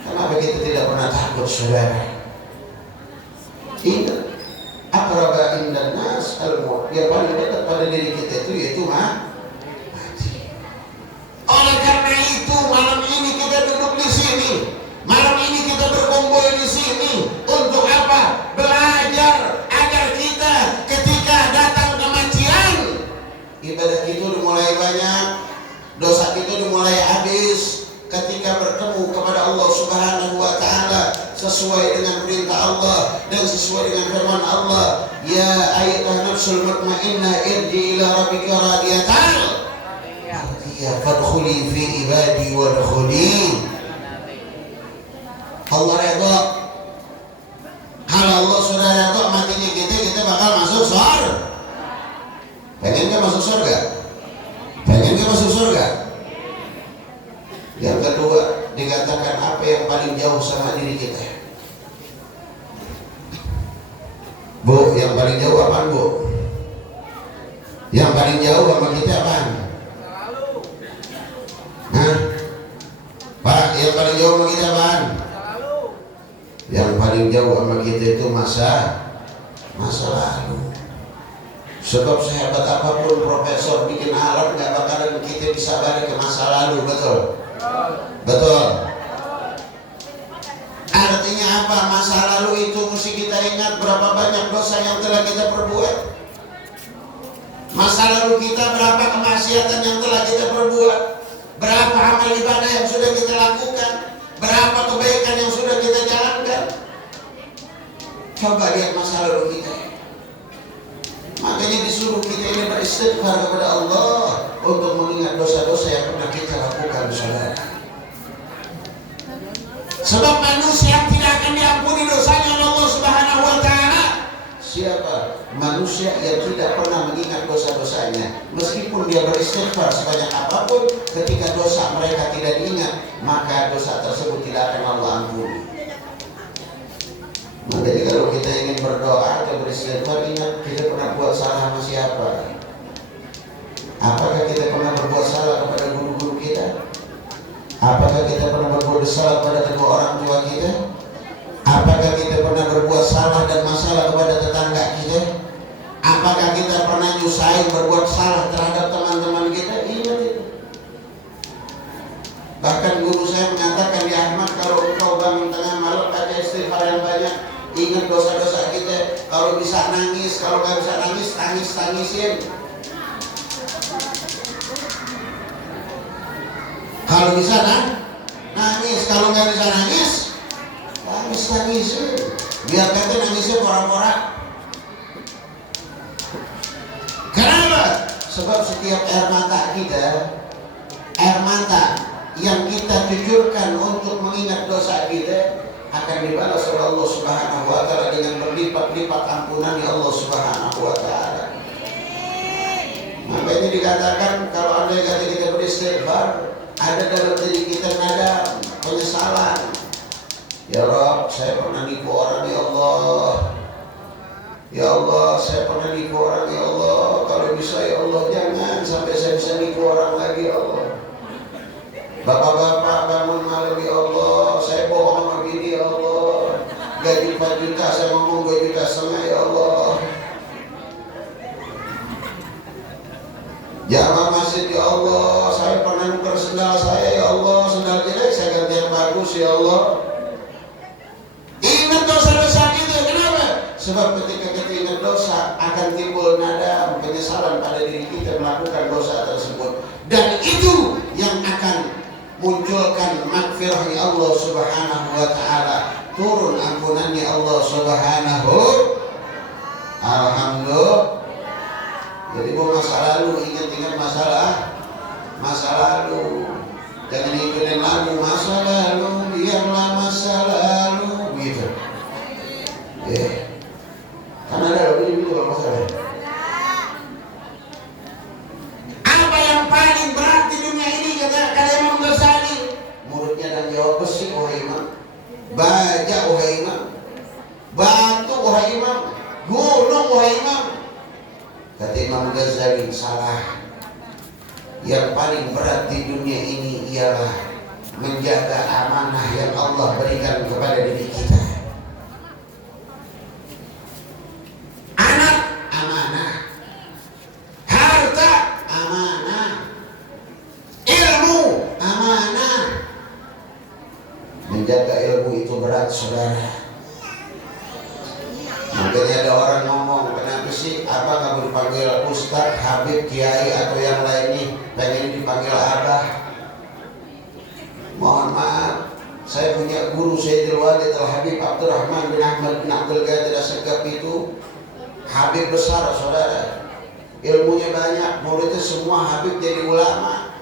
Kenapa kita tidak pernah takut, saudara? Ingat, aqraba indan nas al-maut. Yang paling dekat pada diri kita itu yaitu mati. Oleh karena itu malam ini kita duduk di sini, malam ini kita berkumpul di sini untuk apa? Belajar agar kita ketika datang kematian, ibadah kita udah mulai banyak, dosa kita udah mulai habis. Ketika bertemu kepada Allah Subhanahu wa Ta'ala sesuai dengan perintah Allah dan sesuai dengan firman Allah, ya ayyuhan nafsul mutmainnah irji ila rabbika radiyatan ya fadkhuli fi ibadi wadkhuli. Allah redha. Kalau Allah sudah redha matinya kita bakal masuk surga. Pengen gak masuk surga? Pengen gak masuk surga? Yang kedua, dikatakan apa yang paling jauh sama diri kita? Bu, yang paling jauh apaan, Bu? Yang paling jauh sama kita apaan? Hah? Pak, yang paling jauh sama kita apaan? Yang paling jauh sama kita itu masa lalu. Sebab sehebat apapun profesor bikin alat, gak bakalan kita bisa balik ke masa lalu, betul? Betul. Artinya apa? Masa lalu itu mesti kita ingat berapa banyak dosa yang telah kita perbuat. Masa lalu kita berapa kemaksiatan yang telah kita perbuat. Berapa amal ibadah yang sudah kita lakukan. Berapa kebaikan yang sudah kita jalankan. Coba lihat masa lalu kita. Makanya disuruh kita ini beristighfar kepada Allah untuk mengingat dosa-dosa yang pernah kita lakukan, saudara. Sebab manusia tidak akan diampuni dosanya oleh Allah Subhanahu wa Ta'ala. Siapa? Manusia yang tidak pernah mengingat dosa-dosanya. Meskipun dia beristighfar sebanyak apapun, ketika dosa mereka tidak diingat, maka dosa tersebut tidak akan Allah ampuni. Jadi kalau kita ingin berdoa atau beristighfar, ingat kita pernah buat salah sama siapa. Apakah kita pernah berbuat salah kepada guru-guru kita? Apakah kita pernah berbuat salah kepada kedua orang tua kita? Apakah kita pernah berbuat salah dan masalah kepada tetangga kita? Apakah kita pernah nyusahin berbuat salah terhadap teman-teman kita? Ingat itu. Bahkan guru saya mengatakan, ya Ahmad, kalau engkau bangun tengah malam baca istighfar yang banyak, ingat dosa-dosa kita. Kalau bisa nangis, kalau nggak bisa nangis, tangisin. Kalau bisa nangis, kalau nggak bisa nangis, tangisin. Biar kata nangisnya porak-porak. Kenapa? Sebab setiap air mata kita, air mata yang kita jujurkan untuk mengingat dosa kita akan dibalas oleh Allah Subhanahu wa taala dengan berlipat-lipat ampunan ya Allah Subhanahu wa taala. Makanya dikatakan kalau andai kata kita beristighfar, ada dalam diri kita nada penyesalan. Ya Rabb, saya pernah nipu orang ya Allah. Ya Allah, saya pernah nipu orang ya Allah. Kalau bisa ya Allah, jangan sampai saya bisa nipu orang lagi ya Allah. Bapak-bapak bangun malam ya Allah, saya bohong sama bini ya Allah. Gaji 4 juta, saya ngomong 2,5 juta ya Allah. Jamaah masjid ya Allah, saya pernah nuker sendal saya ya Allah. Sendal jelek saya ganti yang bagus ya Allah. Ingat dosa-dosa kita, kenapa? Sebab ketika kita ingat dosa akan timbul nada penyesalan pada diri kita melakukan dosa tersebut. Dan itu yang akan munculkan magfirahnya Allah Subhanahu wa taala, turun ampunannya Allah Subhanahu. Alhamdulillah. Jadi mau masa lalu, ingat-ingat masa lalu. Jangan ikutin lagu masa lalu, biarlah masa lalu gitu. Kan ada lagu ini kalau masalah. Apa yang paling berat di dunia ini kata Imam Ghazali? Mulutnya dan jawab besi, wahai imam. Baja, wahai imam. Batu, wahai imam. Gunung, wahai imam. Kata Imam Ghazali, salah. Yang paling berat di dunia ini ialah menjaga amanah yang Allah berikan kepada diri kita. Anak amanah, harta amanah, ilmu amanah. Menjaga ilmu itu berat, saudara. Makanya ada orang ngomong, kenapa sih abang nggak mau dipanggil Ustadz, Habib, Kiai atau yang lainnya, pengen dipanggil Abah? Mohon maaf, saya punya guru Sayyidil Walid Al-Habib Abdurrahman bin Ahmad bin Abdul Qadir As-Segaf itu Habib besar, saudara. Ilmunya banyak, muridnya semua Habib jadi ulama.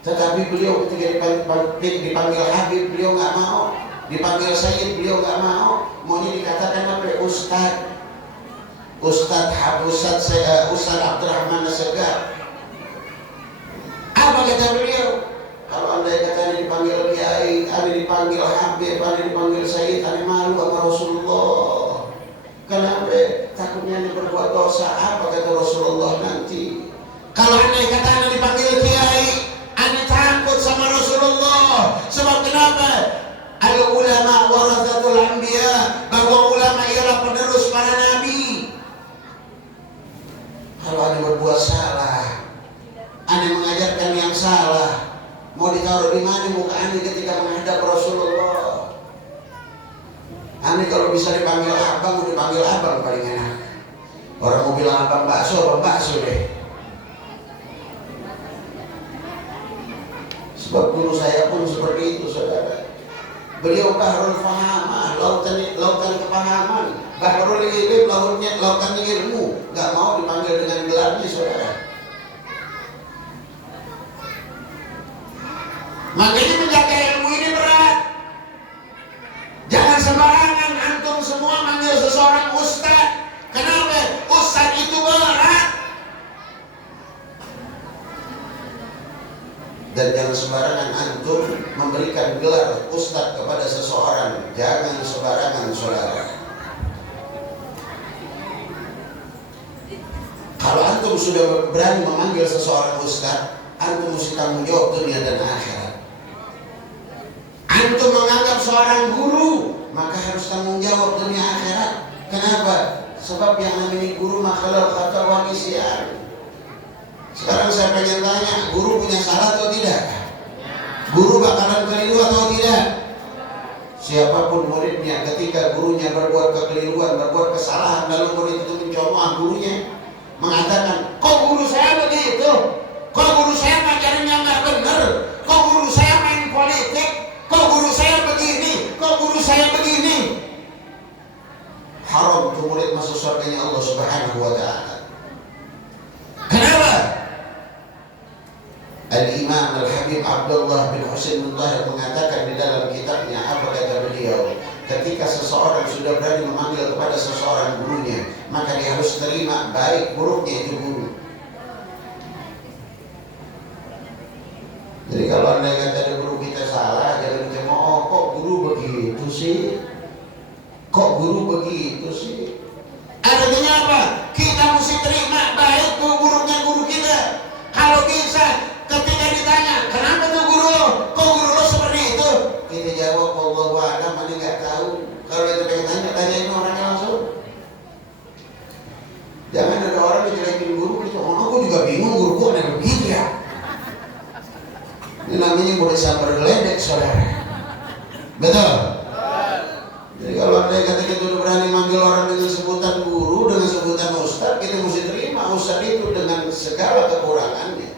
Tetapi beliau ketika dipanggil Habib, beliau nggak mau. Dipanggil Sayyid, beliau nggak mau. Maunya dikatakan apa? Ustadz Abdurrahman As-Segaf. Apa kata beliau? Kalau anda katanya dipanggil Kiai, anda dipanggil Habib, anda dipanggil Sayyid, anda malu sama Rasulullah. Kenapa? Takutnya anda berbuat dosa. Apa kata Rasulullah nanti? Kalau anda kata anda dipanggil Kiai, anda takut sama Rasulullah. Sebab kenapa? Al-ulama warathatul anbiya, bahwa ulama ialah penerus para nabi. Kalau anda berbuat salah, anda mengajarkan yang salah, mau ditaruh di mana muka anda ketika menghadap Rasulullah? Anda kalau bisa dipanggil abang, dipanggil abang paling enak. Orang mau bilang abang bakso deh. Sebab guru saya pun seperti itu, saudara. Beliau bahrul fahamah, lautan kepahaman. Bahrul ilm, lautan ilmu. Gak mau dipanggil dengan gelarnya, saudara. Makanya menjaga ilmu ini berat. Jangan sembarangan antum semua manggil seseorang ustaz. Kenapa? Ustaz itu berat. Dan jangan sembarangan antum memberikan gelar ustaz kepada seseorang. Jangan sembarangan, saudara. Kalau antum sudah berani memanggil seseorang ustaz, antum mesti tanggung jawab dunia dan akhirat. Antum menganggap seorang guru, maka harus tanggung jawab dunia akhirat. Kenapa? Sebab yang namanya guru makhluk kata wanisian. Sekarang saya pengen tanya, guru punya salah atau tidak? Guru bakalan keliru atau tidak? Siapapun muridnya, ketika gurunya berbuat kekeliruan, berbuat kesalahan, lalu murid itu mencela gurunya, mengatakan, kok guru saya begitu? Kok guru saya ngajarinnya nggak benar? Kok guru saya main politik? Kok guru saya begini? Kok guru saya begini? Haram untuk murid masuk surganya Allah Subhanahu wa ta'ala. Kenapa? Al-Imam Al-Habib Abdullah bin Husain bin Tahir mengatakan di dalam kitabnya, apa kata beliau, ketika seseorang sudah berani memanggil kepada seseorang gurunya, maka dia harus terima baik buruknya itu guru. Jadi kalau anda kata ada guru kita salah, jangan cemooh, kok guru begitu sih? Kok guru begitu sih? Artinya apa? Kita mesti terima baik buruknya guru kita. Kalau bisa, ketika ditanya, kenapa tuh guru lo? Kok guru lo seperti itu? Kita jawab, wallahu a'lam, mana nggak tahu. Kalau itu pengen tanya, tanyain orangnya langsung. Jangan ada orang yang jelekin guru, aku juga bingung guruku ada begitu ya. Ini namanya murid sambar geledek, saudara. Betul? Jadi kalau ada yang kata kita udah berani manggil orang dengan sebutan guru, dengan sebutan ustaz, kita mesti terima ustaz itu dengan segala kekurangannya.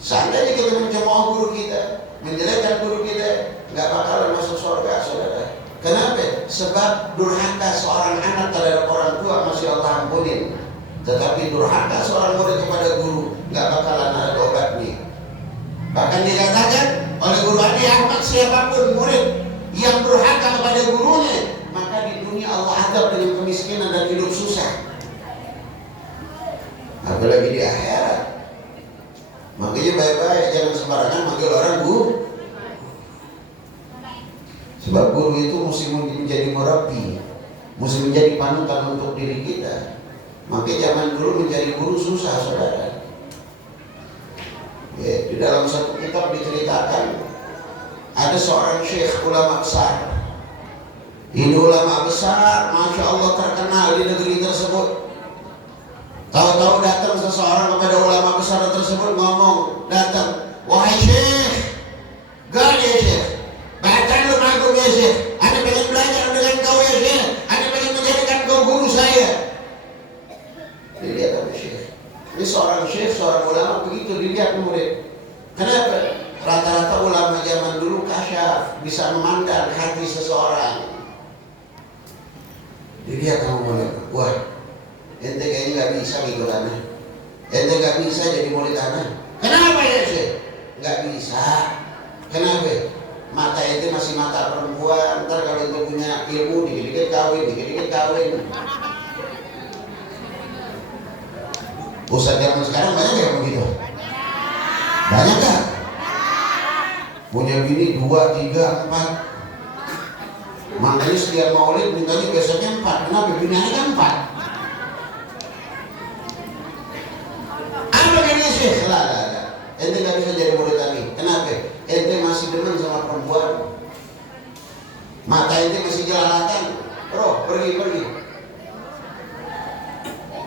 Seandainya kita mencemooh guru kita, menjelekkan guru kita, nggak bakalan masuk surga, saudara. Kenapa? Sebab durhaka seorang anak terhadap orang tua masih Allah ampunin, tetapi durhaka seorang murid kepada guru nggak bakalan ada obatnya. Bahkan dikatakan oleh Guru Adi Ahmad, siapapun murid yang durhaka kepada gurunya, maka di dunia Allah adab dengan kemiskinan dan hidup susah. Apalagi di akhirat. Makanya baik-baik, jangan sembarangan manggil orang guru. Sebab guru itu mesti menjadi murabi, mesti menjadi panutan untuk diri kita. Makanya zaman dulu menjadi guru susah, saudara. Ya, di dalam satu kitab diceritakan ada seorang syekh ulama besar. Ini ulama besar, masya Allah terkenal di negeri tersebut. Tahu-tahu datang seseorang kepada ulama besar tersebut ngomong, datang, wahai syekh, gak ya syekh, bahkan lu maklum ya syekh, anda pengen belajar dengan kau ya syekh, anda pengen menjadikan kau guru saya. Dilihat sama syekh. Ini seorang syekh, seorang ulama begitu dilihat murid. Kenapa? Rata-rata ulama zaman dulu kasyaf, bisa memandang hati seseorang. Dilihat sama murid, wah, ente kayaknya nggak bisa ngikut anak. Ente nggak bisa jadi murid anak. Kenapa ya syekh? Nggak bisa. Kenapa? Mata ente masih mata perempuan. Ntar kalau ente punya ilmu, dikit-dikit kawin, dikit-dikit kawin. Ustaz zaman sekarang banyak yang begitu? Banyak kan? Punya bini 2, 3, 4. Makanya setiap maulid mintanya biasanya 4. Kenapa? Bininya kan 4. Apa kayaknya sih? Lah. Ente gak bisa jadi murid tadi. Kenapa? Ente masih demen sama perempuan. Mata ente masih jelalatan. Bro, pergi.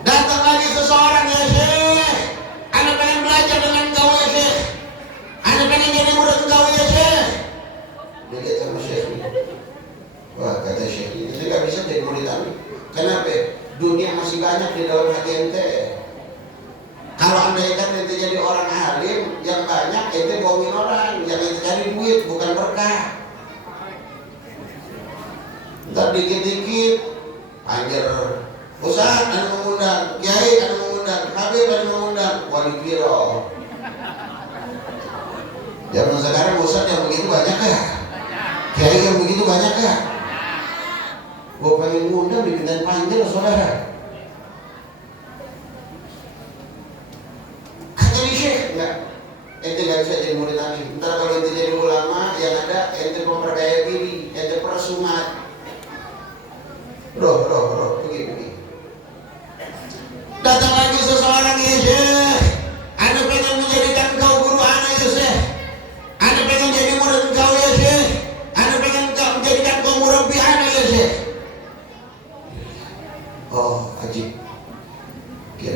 Datang lagi seseorang, ya syekh, anda pengen belajar dengan kau ya syekh, anda pengen jadi murid kau ya syekh. Dia lihat sama syekh ini, wah kata syekh ini, ente gak bisa jadi murid anda. Kenapa? Dunia masih banyak di dalam hati ente. Kalau anda ikat ente jadi orang alim yang banyak, ente bohongin orang, yang ente cari duit bukan berkah. Ntar dikit-dikit anjir, Ustaz anda mengundang, Kiai anda mengundang, Habib anda mengundang, wali piro. Zaman sekarang Ustaz yang begitu banyak ya? Kiai yang begitu banyak ya? Gue pengen ngundang dimintain panggil saudara. Kata di syekh, enggak, ente gak bisa jadi murid lagi. Ntar kalau ente jadi ulama, yang ada ente memperdaya diri, ente persumat. Bro, pergi. Datang lagi seseorang, ya syekh, anda pengen menjadikan kau guru anda ya syekh, anda pengen jadi murid kau ya syekh, anda pengen menjadikan kau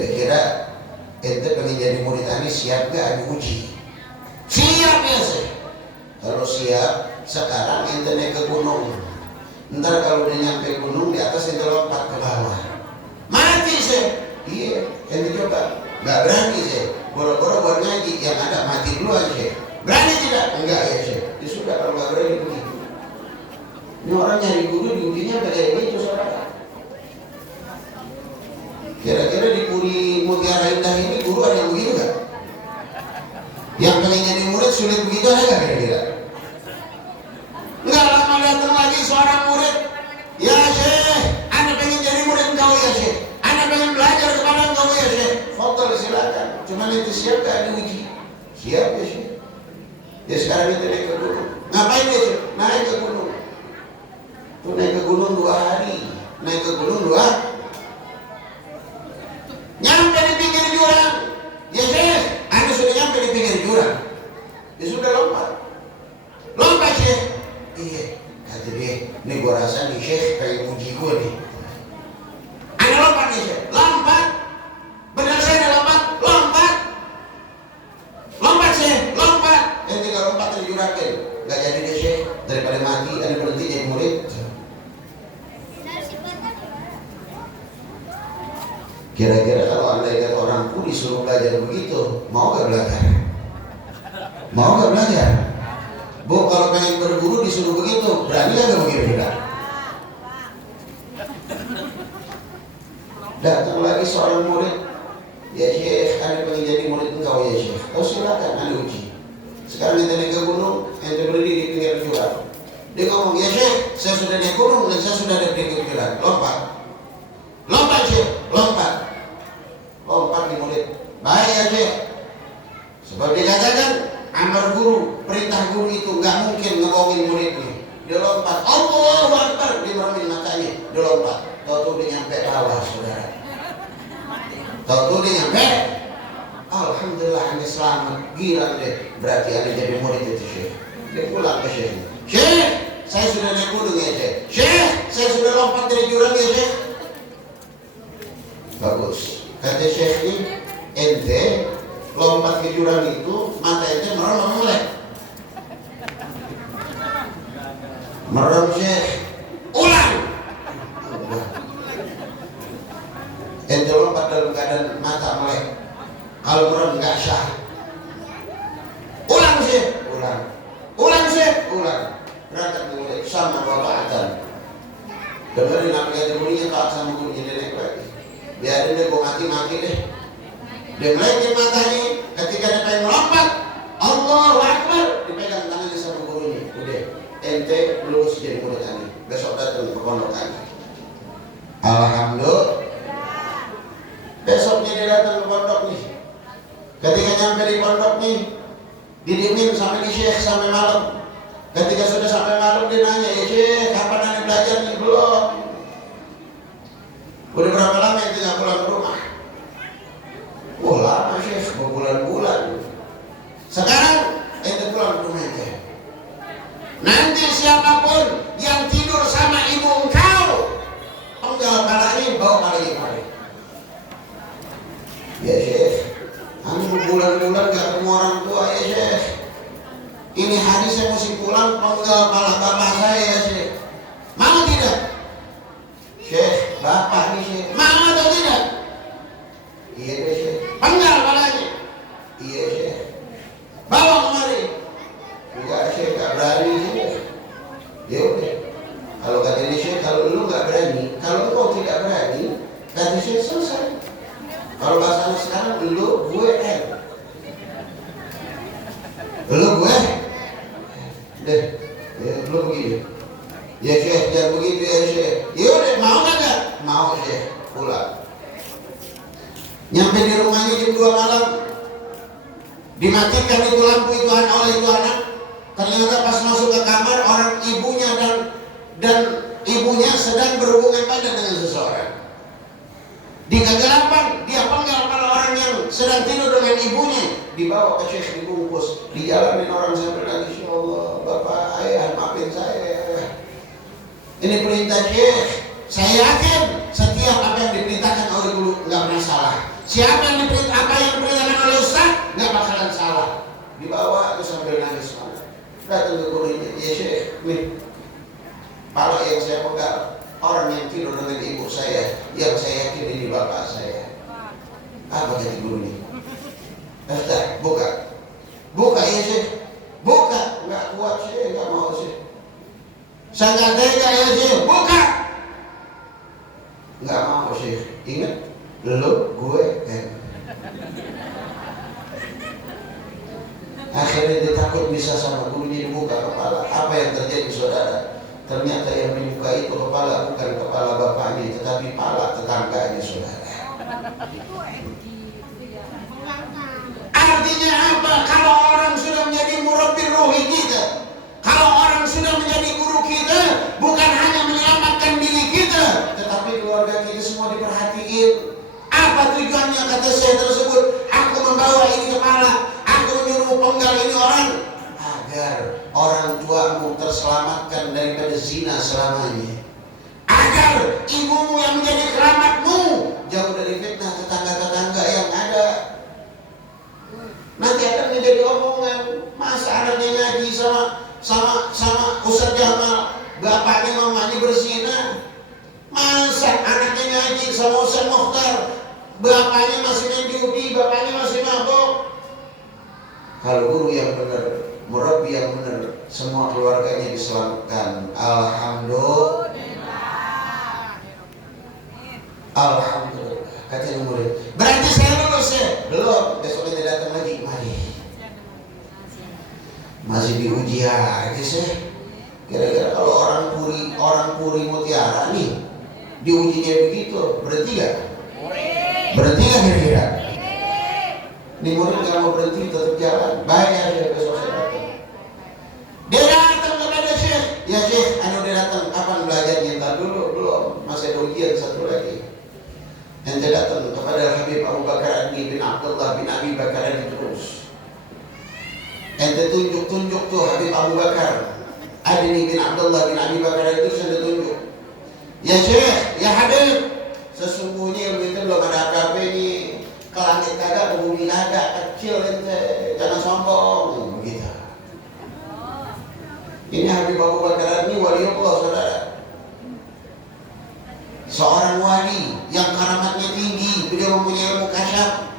Kira-kira ente pengen jadi murid ani siap gak diuji? Siap ya sih. Kalau siap, sekarang ente naik ke gunung. Ntar kalau udah nyampe gunung di atas ente lompat ke bawah. Mati sih. Iya, ente coba. Gak berani sih. Boro-boro buat ngaji, yang ada mati dulu aja sih. Berani tidak? Enggak ya sih. Ya sudah, kalau gak berani begitu. Ini orang nyari guru diujinya udah kayak gitu saudara. Kira-kira di Puri Mutiara Indah ini guru ada yang begitu gak? Yang pengen jadi murid sulit begitu ada gak kira-kira? Enggak lama datang lagi seorang murid. Ya Syekh, Anda pengen jadi murid engkau ya Syekh. Anda pengen belajar kepada engkau ya Syekh. Fadhal silakan. Cuma itu siap gak diuji? Siap ya Syekh. Ya sekarang itu naik ke gunung. Ngapain ya Syekh? Naik ke gunung. Tuh naik ke gunung 2 hari. Naik ke gunung 2. Nyampe di pinggir jurang. Ya Syekh, Anda sudah nyampe di pinggir jurang. Ya sudah lompat. Lompat Syekh. Iya, kata dia, ini gua rasa nih Syekh kayak uji gua nih. Anda lompat nih Syekh. Lompat. Benar saya lompat. Lompat. Lompat Syekh. Lompat. Yang tinggal lompat dari jurang. Gak jadi deh Syekh. Daripada mati, Anda berhenti jadi murid. Kira-kira kalau Anda lihat orang pun disuruh belajar begitu, mau gak belajar? Mau gak belajar? Bu, kalau pengen berguru disuruh begitu, berani gak begitu kita? Datang lagi seorang murid, ya Syekh, Anda pengen jadi murid engkau ya Syekh. Oh silakan, Anda uji. Sekarang ente naik ke gunung, ente berdiri di pinggir jurang. Dia ngomong, ya Syekh, saya sudah naik gunung dan saya sudah ada di pinggir jurang. Lompat. Lompat Syekh, lompat. Lompat di murid. Baik ya Syekh. Sebab dikatakan amar guru, perintah guru itu gak mungkin ngebohongin muridnya. Dia lompat. Allahu Akbar. Dia mermin matanya. Dia lompat. Tahu-tahu dia nyampe bawah saudara. Tahu-tahu dia nyampe. Alhamdulillah Anda selamat. Gila deh. Berarti Anda jadi murid itu Syekh. Dia pulang ke Syekh. Syekh, saya sudah naik gunung ya Syekh. Syekh, saya sudah lompat dari jurang ya Syekh. Bagus. Kata Syekh ini, ente lompat ke jurang itu, mata ente merem melek. Merem Syekh. Ulang. Ente lompat dalam keadaan mata melek. Kalau merem nggak sah. Ulang Syekh. Ulang. Ulang Syekh. Ulang. Berangkat mulai sama bapakatan. Dengerin apa kata bunyinya, taat sama bunyinya, dia naik lagi. Biarin dia gua mati-mati deh. Dia melekin matanya. Ketika dia pengen melompat, Allahu Akbar, dipegang tangannya sama gurunya. Udah, ente lulus jadi murid ani. Besok datang ke pondok ani. Alhamdulillah. Besoknya dia datang ke pondok nih. Ketika nyampe di pondok nih, didiemin sampai di Syekh sampai malam. Ketika sudah sampai malam dia nanya, ya Syekh, kapan anda belajar nih? Belum. Udah berapa lama yang tinggal pulang ke rumah? Oh lama Syekh, berbulan-bulan. Sekarang ente pulang ke rumah ente. Nanti siapapun yang tidur sama ibu engkau, penggal palanya, bawa palanya kemari. Ya Syekh, anu berbulan-bulan gak ketemu orang tua ya Syekh. Ini hari saya mesti pulang, penggal pala bapak saya ya Syekh. Mau tidak? Syekh, bapak nih Syekh. Mau atau tidak? Iya deh Syekh. Penggal palanya. Iya Syekh. Bawa kemari. Enggak Syekh, gak berani Syekh. Ya udah. Kalau kata ini Syekh, kalau lu gak berani, kalau kau tidak berani, kata Syekh selesai. Kalau bahasa sekarang, lu gue lu gue deh, ya, lu begini. Ya Syekh, jangan begitu ya Syekh. Ya udah, mau kagak? Mau Syekh, pulang. Nyampe di rumahnya jam 2 malam, dimatikan itu lampu itu oleh itu anak. Ternyata pas masuk ke kamar, orang ibunya dan ibunya sedang berhubungan badan dengan seseorang. Di kegelapan dia penggal kepala orang yang sedang tidur dengan ibunya, dibawa ke Syekh, dibungkus, dijalanin orang sampai lagi. Ya Allah, bapak, ayah, maafin saya. Ini perintah Syekh. Saya yakin setiap apa yang diperintahkan oleh guru nggak pernah salah. Siapa yang diperintah, apa yang diperintahkan oleh Ustaz, nggak bakalan salah. Dibawa tuh sambil nangis mana. Datang ke gurunya, ya Syekh, nih pala yang saya pegang orang yang tidur dengan ibu saya, yang saya yakin ini bapak saya. Apa kata gurunya? Ustaz, buka. Buka ya Syekh. Buka. Nggak kuat Syekh, nggak mau Syekh. Saya nggak tega ya Syekh. Buka. Nggak mau Syekh. Ingat, lu, gue, Akhirnya dia takut bisa sama gurunya, dibuka kepala. Apa yang terjadi saudara? Ternyata yang dibuka itu kepala bukan kepala bapaknya, tetapi kepala tetangganya saudara. Artinya apa? Kalau orang sudah menjadi murabbi ruhi kita, kalau orang sudah menjadi guru kita, bukan hanya menyelamatkan diri kita, tetapi keluarga kita semua diperhatiin. Apa tujuannya kata saya tersebut? Aku membawa ini kepala, aku menyuruh penggal ini orang, agar orang tuamu terselamatkan daripada zina selamanya, agar ibumu yang menjadi keramatmu jauh dari fitnah tetangga-tetangga yang ada. Nanti akan menjadi omongan, masa anaknya ngaji sama Ustaz Jamal, bapaknya mamanya berzina. Masa anaknya ngaji sama Ustaz Mukhtar, bapaknya masih main judi, bapaknya masih mabok. Kalau guru yang benar, murabbi yang benar, semua keluarganya diselamatkan. Alhamdulillah. Alhamdulillah. Kata murid, berarti saya lulus ya? Belum, besoknya dia datang lagi. Mari. Masih diuji aja sih. Kira-kira kalau orang puri mutiara nih, diujinya begitu, berhenti gak? Berhenti gak kira-kira? Ini murid gak mau berhenti, tetap jalan. Bayar ya besok saya datang. Dia datang kepada Syekh. Ya Syekh, dia datang. Kapan belajarnya? Entar dulu, belum. Masih ada ujian satu lagi. Ente datang kepada Habib Abu Bakar bin Abdullah bin Abi Bakar terus. Ente tunjuk tuh Habib Abu Bakar Adni bin Abdullah bin Abi Bakar itu sudah tunjuk. Ya Syekh, ya Habib, sesungguhnya ilmu itu belum ada apa-apa ini. Ke langit kagak, ke bumi kagak, kecil ente, jangan sombong begitu. Ini Habib Abu Bakar Adni waliullah saudara. Seorang wali yang karamatnya tinggi, beliau mempunyai ilmu kasyaf.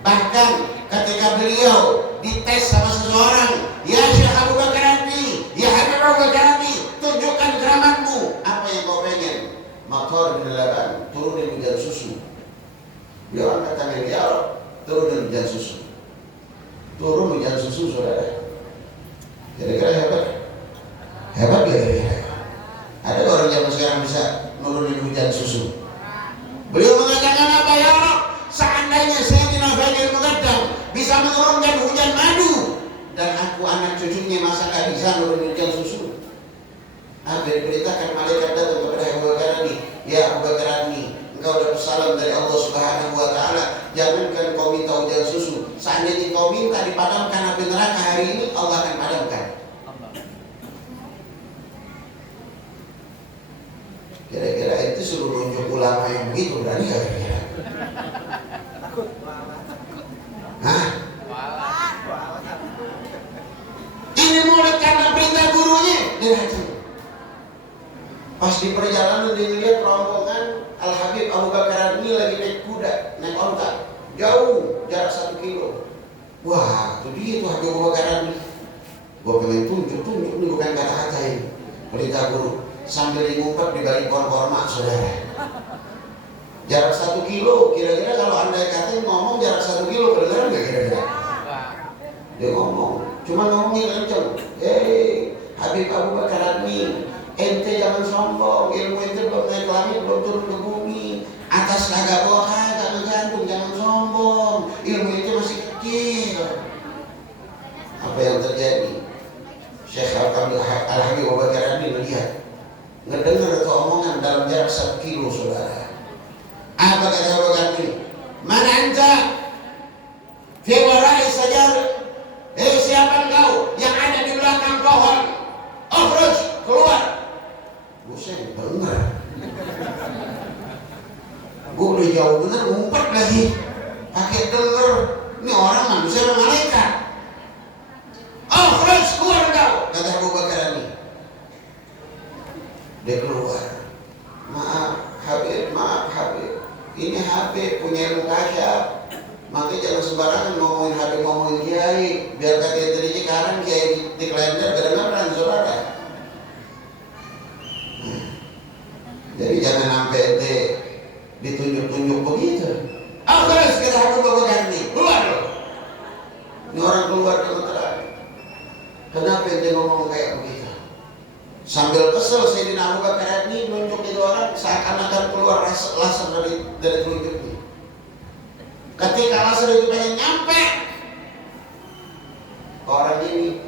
Bahkan ketika beliau dites sama seseorang, ya Syekh Abu Bakar Adni, ya Habib Abu Bakar Adni, tunjukkan keramatmu. Apa yang kau pengen? Mator bin laban, turunin hujan susu. Beliau angkat tangan, ya Allah, turunin hujan susu. Turun hujan susu saudara. Kira-kira hebat? Hebat kira-kira? Ada orang zaman sekarang bisa nurunin hujan susu. Beliau mengatakan apa ya Allah? Seandainya Sayyidina Fadil Muqaddam bisa menurunkan hujan madu, dan aku anak cucunya masa gak bisa nurunin hujan susu. Diberitakan malaikat datang kepada Abu Bakar Adni, ya Abu Bakar Adni, engkau dapat salam dari Allah Subhanahu wa Ta'ala. Jangankan kau minta hujan susu, seandainya kau minta dipadamkan api neraka hari ini, Allah akan padamkan. Kira-kira itu suruh nunjuk ulama yang begitu, berani gak kira-kira? Hah? Ini murid karena perintah gurunya, dia datang. Pas di perjalanan dia melihat rombongan Al-Habib Abu Bakar Adni lagi naik kuda, naik onta, jauh, jarak 1 kilo. Wah, itu dia tuh Habib Abu Bakar Adni. Gua pengen tunjuk nih, bukan kata-kata ini. Perintah guru. Sambil ngumpet di balik pohon korma saudara. Jarak 1 kilo, kira-kira kalau andai kata ngomong jarak 1 kilo, kedengeran gak kira-kira? Dia ngomong, cuma ngomongnya kenceng. Habib Abu Bakar Adni, ente jangan sombong, ilmu ente belum naik langit, belum turun ke bumi. Atas kagak bawah kagak ngegantung, jangan sombong, ilmu ente masih kecil. Apa yang terjadi? Syekh Al-Habib Abu Bakar Adni melihat, ngedengar itu omongan dalam jarak 1 kilo saudara. Apa kata Abu Bakar Adni? Man anta fi wara'i sajar? Siapa engkau yang ada di belakang pohon? Ukhruj, keluar. Buset, dengar. Gue udah jauh bener, ngumpet lagi. pakai denger, ini orang manusia atau malaikat? Oh, terus keluar kau, kata Abu Bakar ini. Dia keluar. Maaf Habib, ini Habib punya ilmu kasyaf, makanya jangan sembarangan ngomongin Habib, ngomongin kiai, biar kata tadi sekarang kiai di kalender kedengaran saudara. Jadi jangan sampai ente ditunjuk-tunjuk begitu. Terus kata Abu Bakar nih, keluar loh. Ini orang keluar dengan terang. Kenapa ente ngomong kayak begitu? Sambil kesel Sayyidina Abu Bakar ini nunjuk itu orang seakan-akan keluar laser dari telunjuknya. Ketika laser itu pengen nyampe orang ini,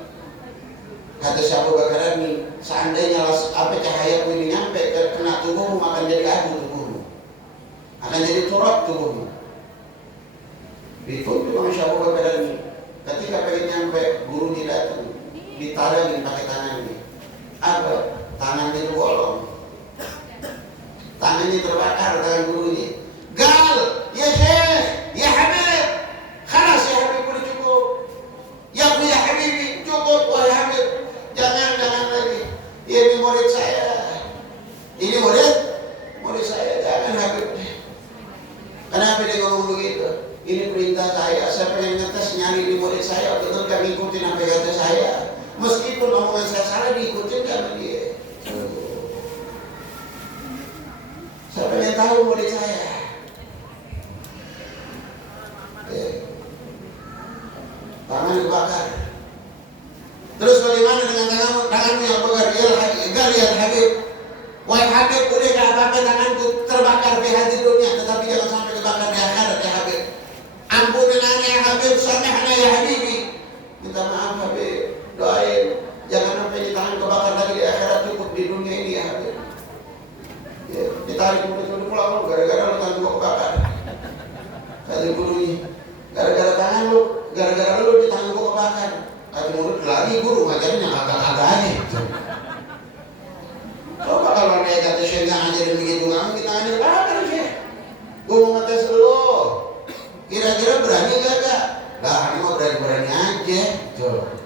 kata Abu Bakar ini, seandainya cahaya ini nyampe kena tubuhmu akan jadi abu tubuhmu, akan jadi turab tubuhmu. Ditunjuk sama Abu Bakar ini. Ketika pengen nyampe, gurunya datang, ditarangin pakai tangannya. Apa? Tangannya itu bolong, tangannya terbakar, tangan gurunya. Gal, ya Syekh, ya Habib, khalas ya Habib, udah cukup. Ya Habibi, cukup wahai Habib, jangan lagi. Ini murid saya, ini murid saya, jangan Habib. Kenapa dia ngomong begitu? Ini perintah saya pengen ngetes nyari di murid saya, betul kan ngikutin apa kata saya. Meskipun omongan saya salah diikutin sama dia. Saya pengen tahu murid saya. Tangan dibakar. Terus bagaimana dengan tanganmu yang bakar? Ya Habib. Wahai Habib, udah gak apa-apa tanganku terbakar di hati dunia, tetapi jangan sampai dibakar di akhirat ya Habib. Ampunin aneh ya Habib, samehna ya Habibi. Minta maaf Habib. Doain jangan sampai di tangan kebakar lagi di akhirat, cukup di dunia ini ya Habib. Ya, ditarik mulut pulang gara-gara lu tangan gua kebakar. Kata gurunya, gara-gara lu di tangan gua kebakar. Kata mulut lagi guru ngajarin yang agak-agak aja. Coba kalau dia kata Syekh ngajarin begitu nggak kita ngajarin bakar Syekh. Gua mau ngetes lu. Kira-kira berani gak? Lah ini mau berani-berani aja. Coba.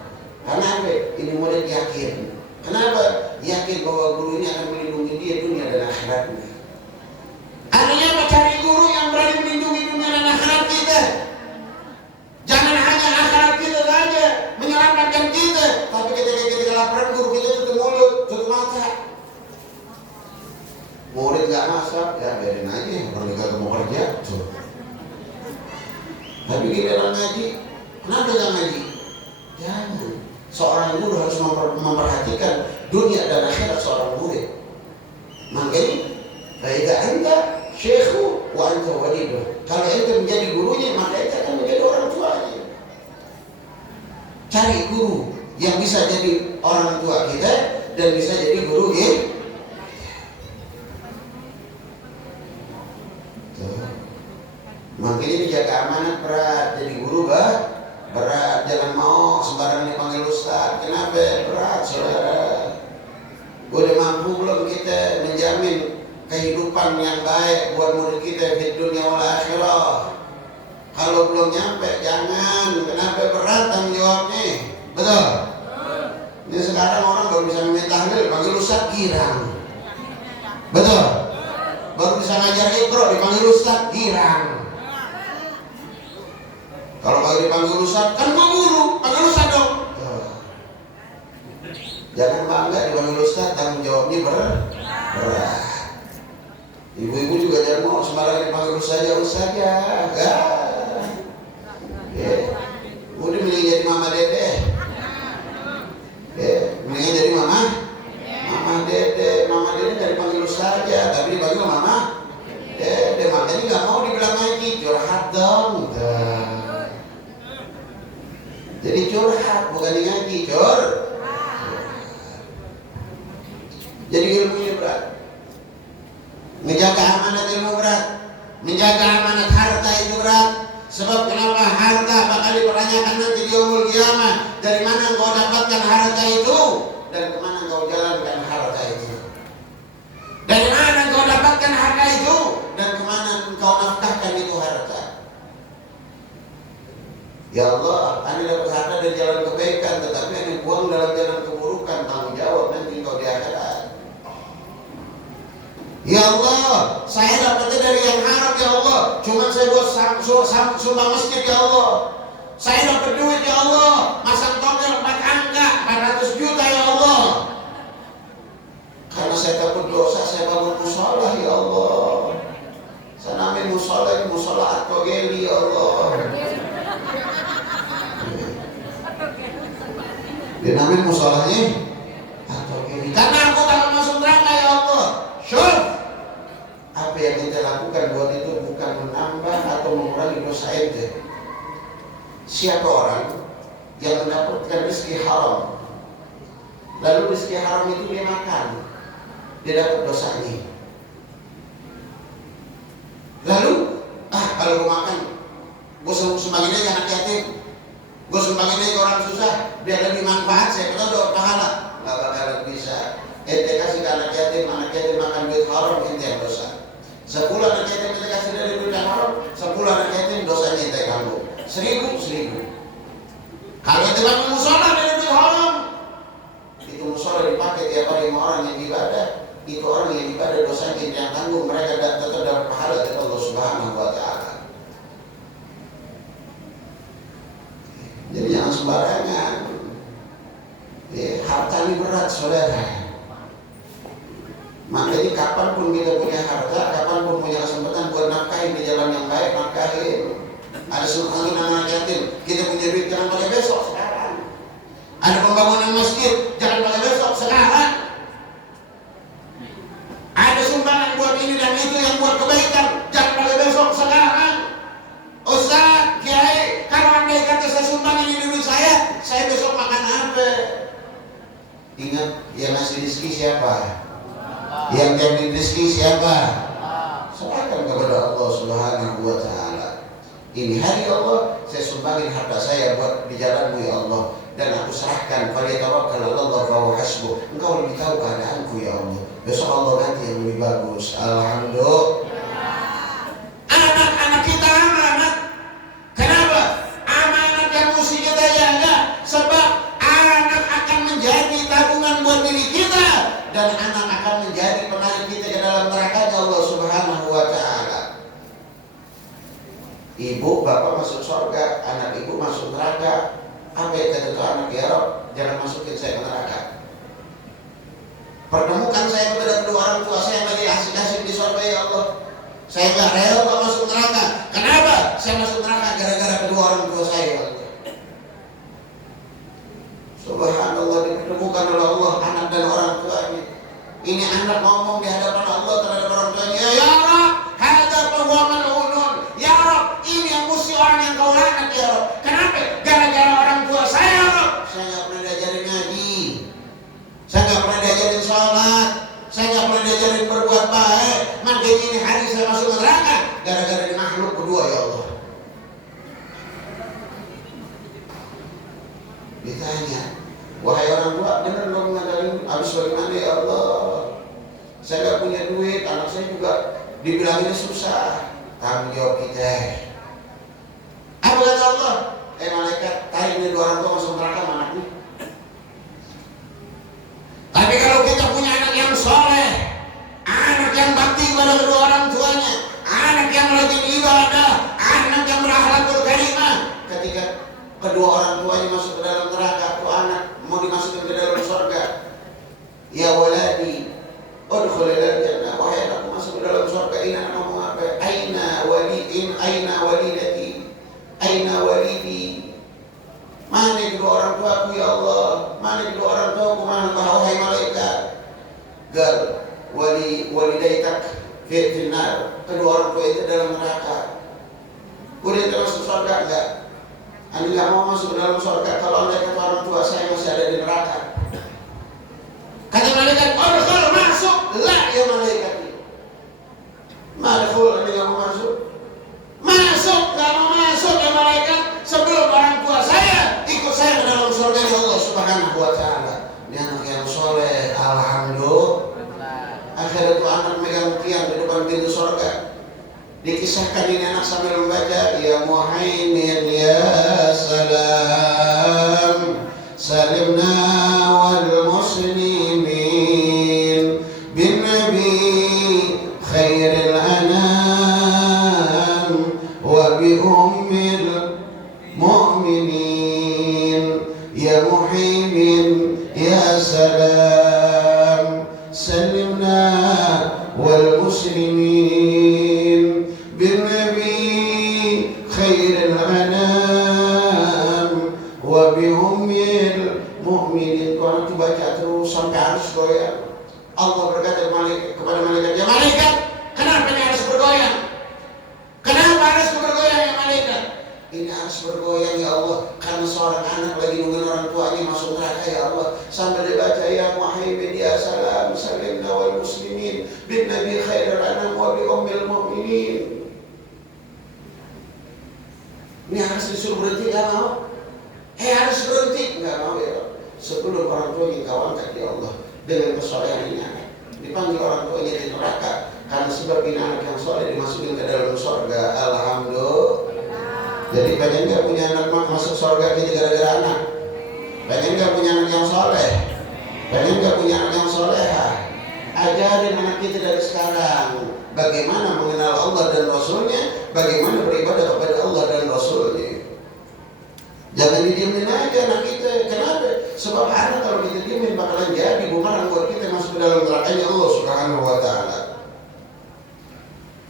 Karena apa? Ini murid yakin. Kenapa? Yakin bahwa guru ini akan melindungi dia dunia dan akhiratnya. Artinya apa? Cari guru yang berani melindungi dunia dan akhirat kita. Jangan hanya akhirat kita saja menyelamatkan kita, tapi ketika laparan guru kita tutup mulut, tutup mata. Murid gak masak, ya biarin aja. Orang dia kagak mau kerja. Tapi kita orang ngaji, kenapa gak ngaji? Jangan. Seorang guru harus memperhatikan dunia dan akhirat seorang murid. Makanya, baiklah anda syekhu wa anta waliduh. Kalau ente menjadi gurunya, maka ente akan menjadi orang tuanya. Cari guru yang bisa jadi orang tua kita dan bisa jadi guru kita. Makanya dijaga amanat berat. Jadi guru berat, jangan mau sembarangan dipanggil ustaz. Kenapa? Berat saudara. Udah mampu belum kita menjamin kehidupan yang baik buat murid kita di dunia wal akhirah? Kalau belum nyampe jangan. Kenapa? Berat tanggung jawabnya. Betul? Ini sekarang orang baru bisa meminta tahlil panggil ustaz girang. Betul? Baru bisa ngajar Iqra dipanggil ustaz girang. Kalau kagak dipanggil ustaz, kan gua guru, panggil ustaz dong. Jangan bangga dipanggil ustaz, tanggung jawabnya berat. Ibu-ibu juga jangan mau sembarangan dipanggil ustaz ya. Udah mending jadi mama dede. Mendingan jadi mama dede. Mama dede dari panggil ustaz aja, tapi dipanggil mama dede. Makanya nggak mau dibilang ngaji, curhat dong. Jadi curhat bukan ngaji, Jadi ilmunya berat. Menjaga amanat ilmu berat. Menjaga amanat harta itu berat. Sebab kenapa harta bakal dipertanyakan nanti di yaumul qiyamah. Dari mana engkau dapatkan harta itu dan kemana engkau jalankan harta itu. Dari mana engkau dapatkan harta itu dan kemana engkau nafkahkan itu harta. Ya Allah, Anda dapat harta dari jalan kebaikan, tetapi Anda buang dalam jalan keburukan, tanggung jawab nanti engkau di akhirat. Ya Allah, saya dapatnya dari yang haram ya Allah, cuma saya buat sumbang masjid ya Allah. Saya dapat duit ya Allah, masang togel 4 angka, 400 juta ya Allah. Karena saya takut dosa, saya bangun musola ya Allah. Saya namain musola, musola at-togeli ya Allah. Dinamain musolanya at-togeli. Karena aku takut masuk neraka ya Allah. Syuf, apa yang kita lakukan buat itu bukan menambah atau mengurangi dosa ente. Siapa orang yang mendapatkan rezeki haram, lalu rezeki haram itu dia makan, dia dapat dosanya. Lalu kalau gue makan, gue sumbangin aja anak yatim, gue sumbangin aja orang susah, biar lebih manfaat, saya kata udah pahala. Gak bakalan bisa. Ente kasih ke anak yatim makan duit haram, ente yang dosa. 10 anak yatim kita kasih dari duit yang haram, 10 anak yatim dosanya ente kamu. 1000. Kalau ente bangun musola dari duit haram, itu musola dipakai tiap hari sama orang yang ibadah, itu orang yang ibadah dosanya ente yang tanggung, mereka tetap dapat pahala dari Allah Subhanahu wa Ta'ala. Jadi jangan sembarangan. Harta ini berat saudara. Makanya kapanpun kita punya harta, kapanpun punya kesempatan buat nafkahin di jalan yang baik, nafkahin. Ada suruhan anak yatim, kita punya duit jangan pakai besok, sekarang. Ada pembangunan masjid, jangan pakai besok, sekarang. Ada sumbangan buat ini dan itu yang buat kebaikan, jangan pakai besok, sekarang. Ustaz, Kiai, kalau andai kata saya sumbangin ini duit saya besok makan apa? Ingat, yang ngasih rezeki siapa? Yang jadi rezeki siapa? Serahkan kepada Allah Subhanahu wa Ta'ala. Ini hari Allah, saya sumbangin harta saya buat di jalan-Mu ya Allah, dan aku serahkan pada tawakkal Allah fa huwa hasbuh. Engkau lebih tahu keadaanku ya Allah. Besok Allah nanti yang lebih bagus. Alhamdulillah. Anak-anak kita amanat. Kenapa? Amanat yang mesti kita jaga. Sebab anak akan menjadi tabungan buat diri kita, dan anak akan menjadi penarik kita ke dalam neraka Allah Subhanahu wa Ta'ala. Ibu, bapak masuk surga, anak ibu masuk neraka. Apa yang kata tuh anak ya Rob? Jangan masukin saya ke neraka. Pertemukan saya kepada kedua orang tua saya yang lagi asik-asik di surga ya Allah. Saya gak rela kok masuk neraka. Kenapa? Saya masuk neraka gara-gara kedua orang tua saya ya Allah. Subhanallah, dipertemukan oleh Allah anak dan orang tuanya. Ini anak ngomong di hadapan Allah terhadap orang tuanya, ya Rob, hadza fahuwa mal'unun. Ya Rob, ini yang mesti orang yang kau laknat ya Rob. Kenapa? Gara-gara orang tua saya Rob. Saya gak pernah diajarin ngaji, saya gak pernah diajarin sholat, saya gak pernah diajarin berbuat baik. Makanya ini hari saya masuk neraka gara-gara di makhluk kedua ya Allah. Ditanya, wahai orang tua, benar dong ngajarin, habis bagaimana ya Allah? Saya gak punya duit, anak saya juga dibilanginnya susah. Tanggung jawab kita. Apa kata Allah? Malaikat, tarik ini dua orang tua masuk neraka mana nih? Tapi kalau kita punya anak yang soleh, anak yang bakti kepada kedua orang tuanya, anak yang rajin ibadah, anak yang berakhlakul karimah, ketika kedua orang tuanya masuk ke dalam neraka, tuh anak mau dimasukkan ke dalam surga. Ya waladi, udkhulil jannah, wahai anakku masuk ke dalam surga. Ini anak ngomong apa? Aina walidin, aina walidati, aina walidi. Mana kedua orang tuaku ya Allah? Mana kedua orang tuaku? Mana wahai malaikat? Gal walidaitak fi nar. Kedua orang tua itu dalam neraka. Udah termasuk surga enggak? Anda nggak mau masuk ke dalam surga kalau anda kata orang tua saya masih ada di neraka. Kata malaikat, kalau masuk, lah ya malaikat. Madkhul, anda nggak mau masuk? Masuk, nggak mau masuk ya malaikat. Sebelum orang tua saya ikut saya ke dalam surga Allah Subhanahu wa Ta'ala. Ini anak yang soleh, alhamdulillah. Akhirnya tuh anak megang tiang di depan pintu surga. Dikisahkan ini anak sambil membaca, ya muhaimin ya mu'minin ya muhaimin ya salam salimna wal muslimin bin nabi khairil anam wa bi ummil mu'minin. Kalau itu baca terus sampai harus goyang. Allah berkata kepada malaikat, ya malaikat, kenapa ini harus bergoyang? Kenapa harus bergoyang ya malaikat? Ini harus bergoyang ya Allah karena seorang anak lagi nungguin orang tuanya masuk neraka ya Allah. Sampai dibaca ya muhaimin ya salam salimna wal muslimin bin nabi khairul anam wa bi ummil mu'minin. Ini harus disuruh berhenti, nggak mau. Harus berhenti, nggak mau ya Allah. Sebelum orang tuanya kau angkat ya Allah dengan kesolehan ini anak dipanggil orang tuanya di neraka karena sebab ini anak yang soleh dimasukin ke dalam surga. Alhamdulillah. Jadi pengen nggak punya anak masuk surga ini gara-gara anak? Pengen nggak punya anak yang soleh? Pengen nggak punya anak yang soleha? Ajarin anak kita dari sekarang bagaimana mengenal Allah dan Rasulnya, bagaimana beribadah kepada Allah dan Rasulnya. Jangan didiemin aja anak kita. Kenapa? Sebab anak kalau kita diemin bakalan jadi bumerang buat kita masuk ke dalam nerakanya Allah Subhanahu wa ta'ala.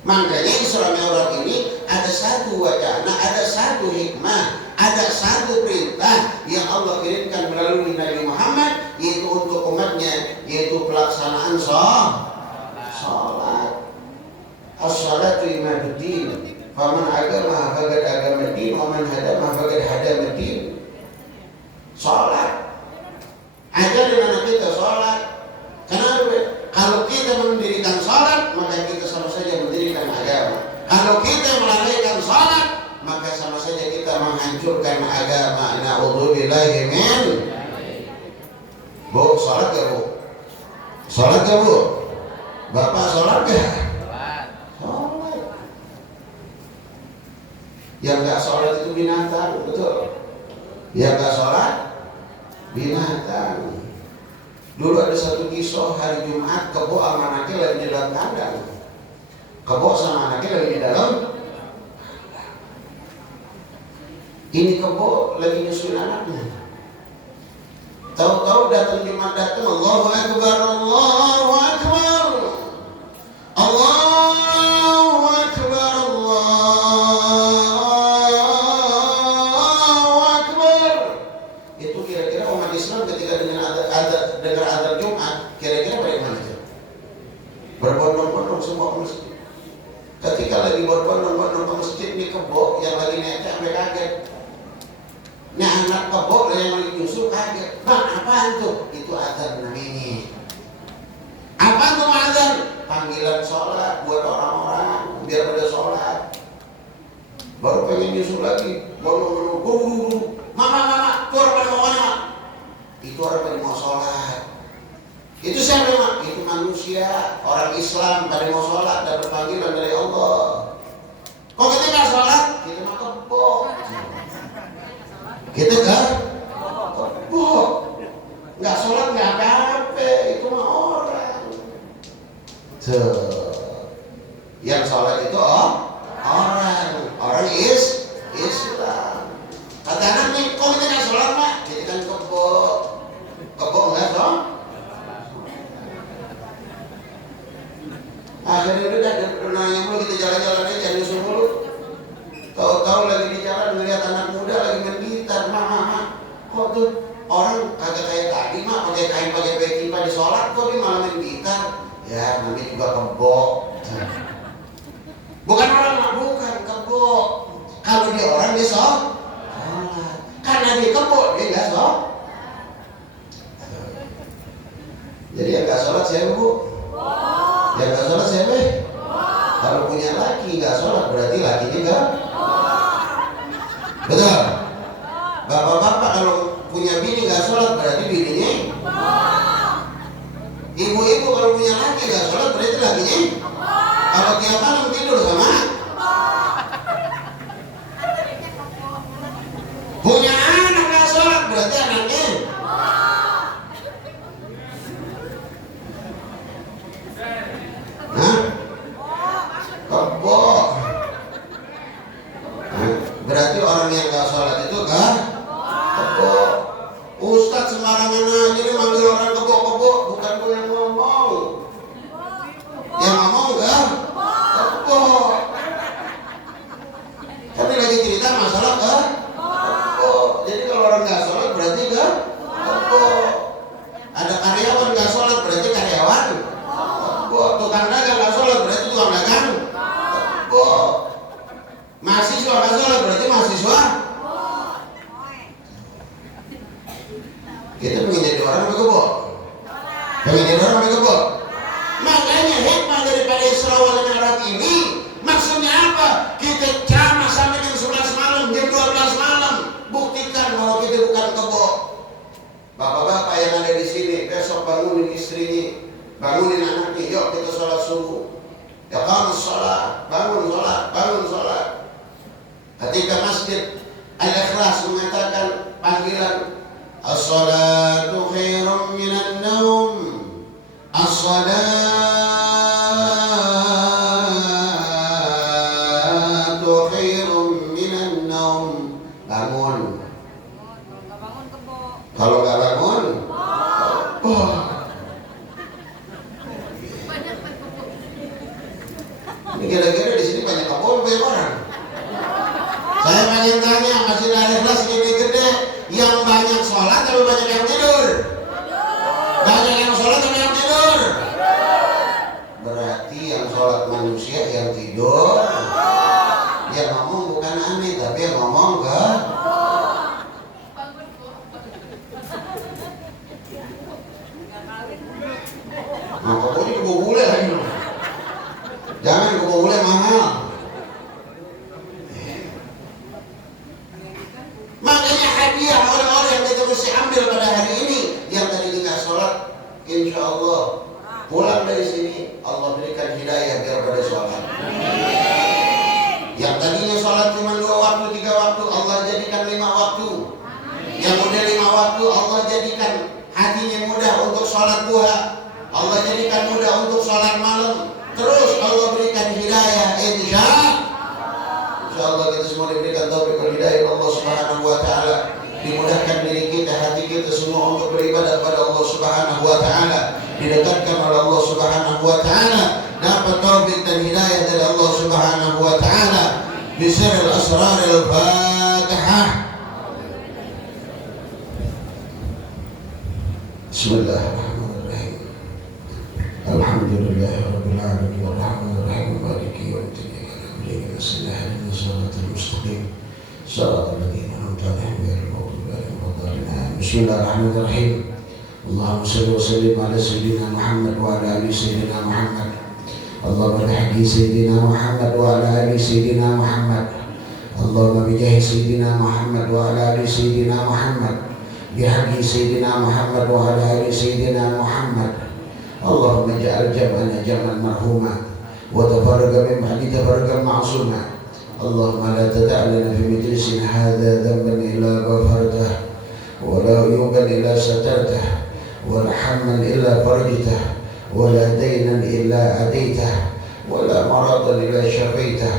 Makanya Isra Mi'raj ini ada satu wacana, ada satu hikmah, ada satu perintah yang Allah kirimkan melalui Nabi Muhammad, yaitu untuk umatnya, yaitu pelaksanaan salat. As-salatu imaduddin. Faman agama faqad agama din wa man hadama faqad hadama din. Salat. Ajarin anak kita salat. Kenapa? Kalau kita mendirikan salat, maka kita sama saja mendirikan agama. Kalau kita melalaikan salat, maka sama saja kita menghancurkan agama. Na'udzubillahi min. Bu, salat gak bu? Salat gak bu? Bapak salat gak? Yang gak sholat itu binatang, betul. Yang gak sholat binatang. Dulu ada satu kisah hari Jumat, kebo sama anaknya lagi di dalam kandang. Kebo sama anaknya lagi di dalam. Ini kebo lagi nyusuin anaknya. Tahu-tahu datang Jumat datang, Allahu Akbar, Allahu Akbar, Allahu Akbar, Allahu Akbar. Itu kira-kira umat Islam ketika dengar azan Jumat, kira-kira bagaimana aja? Berbondong-bondong semua ke masjid. Ketika lagi berbondong-bondong ke masjid, ini kebo yang lagi netek sampai kaget. Ini anak kebo yang lagi nyusul kaget. Bang, apaan tuh? Itu azan namanya. Apaan tuh azan? Panggilan sholat buat orang-orang biar pada sholat. Baru pengen nyusul lagi, bondong-bondong, mama, itu orang pada mau mana? Itu orang pada mau sholat. Itu siapa mak? Itu manusia, orang Islam pada mau sholat, dapat panggilan dari Allah. Kok kita nggak sholat? Kita mah kebo. Kita kan kebo, nggak sholat nggak apa-apa, itu mah orang. Yang sholat itu orang Islam. Kata anak nih, kok kita nggak sholat mak? Kita kan kebo enggak dong? Akhirnya udah nanya mulu, kita jalan-jalan aja nyusul mulu. Tahu-tahu lagi di jalan ngeliat anak muda lagi main gitar, mama, kok tuh orang kagak kayak tadi mak pakai kain pakai peci pada sholat, kok dia malah main gitar? Ya nanti juga kebo. Bukan orang mak, bukan kebo. Kalau dia orang dia sholat, karena dia kebo dia nggak sholat. Jadi yang nggak sholat siapa bu? Yang nggak sholat siapa? Kalau punya laki nggak sholat berarti lakinya nggak. Betul. Bapak-bapak kalau punya bini nggak sholat berarti bininya. Ibu-ibu kalau punya laki nggak sholat berarti lakinya. Kalau tiap malam tidur sama. Punya anak nggak sholat berarti anaknya. Kebo. Berarti orang yang nggak sholat itu kah? Kebo. Ustadz sembarangan aja nih manggil orang kebo, bukan gue yang ngomong. Yang ngomong kah? Kebo. Tapi lagi cerita masalah kah? Kebo. Jadi kalau orang nggak sholat berarti kah? Kebo. Ada karyawan nggak sholat berarti karyawan. Kebo. Tukang dagang nggak sholat berarti tukang dagang. Kebo. Mahasiswa nggak sholat berarti mahasiswa. Kita pengen jadi orang berkebo. Pengen jadi orang berkebo. Makanya hikmah daripada Isra wal Mi'raj ini maksudnya apa? Kita ceramah sampai jam 11 malam, jam 12 malam, buktikan bahwa kita bukan kebo. Bapak-bapak yang ada di sini besok bangunin istrinya, bangunin anaknya, yuk kita sholat subuh. Ya bangun sholat, bangun sholat, bangun sholat. Ketika masjid Al-Ikhlas mengatakan panggilan as-salatu khairum minan naum, as-salatu khairum minan naum. Bangun. Kalau nggak bangun, oh. Ini kira-kira di sini banyak kebun, banyak orang. Saya pengen tanya, masih ada kelas gede-gede yang banyak sholat tapi banyak yang tidur. Banyak yang sholat tapi yang tidur. Berarti yang sholat manusia yang tidur. Yang ngomong bukan aneh tapi yang ngomong enggak. Nah, pokoknya kebobule lagi. Jangan kebobule mahal. Makanya hadiah orang-orang yang kita mesti ambil pada hari ini yang tadi nggak sholat, insya Allah pulang dari sini Allah berikan hidayah biar pada sholat. Yang tadinya sholat cuma 2 waktu, 3 waktu, Allah jadikan 5 waktu. Yang udah 5 waktu Allah jadikan hatinya mudah untuk sholat duha. Allah jadikan mudah untuk sholat malam. Terus Allah berikan hidayah, insya Allah kita semua diberikan taufik dan hidayah Allah Subhanahu wa taala. Dimudahkan diri kita, hati kita semua untuk beribadah kepada Allah Subhanahu wa taala. Didekatkan oleh Allah Subhanahu wa taala, dapat taufik dan hidayah dari Allah Subhanahu wa taala. Bismil asraril Fatihah. Bismillahirrahmanirrahim. Alhamdulillahirabbil alamin arrahmanir rahim maliki yaumiddin. Bismillahirrahmanirrahim. Shiratal mustaqim. Shiratal ladzina an'amta 'alaihim ghairil maghdubi 'alaihim waladdallin. Bismillahirrahmanirrahim. Allahumma shalli wa sallim ala sayyidina Muhammad wa ala ali sayyidina Muhammad. Allahumma bihaqqi sayyidina Muhammad wa ala ali sayyidina Muhammad. Allahumma bijahi sayyidina Muhammad wa ala ali sayyidina Muhammad. Bihaqqi sayyidina Muhammad wa ala ali sayyidina Muhammad. Allahumma ja'al jam'ana jam'an marhuma وتفرق من بعد تفرقا معصوما. اللهم لا تدع لنا في مجلسنا هذا ذنبا إلا غفرته ولا عيوبا إلا سترته ولا حما إلا فرجته ولا دينا إلا أديته ولا مرضا إلا شفيته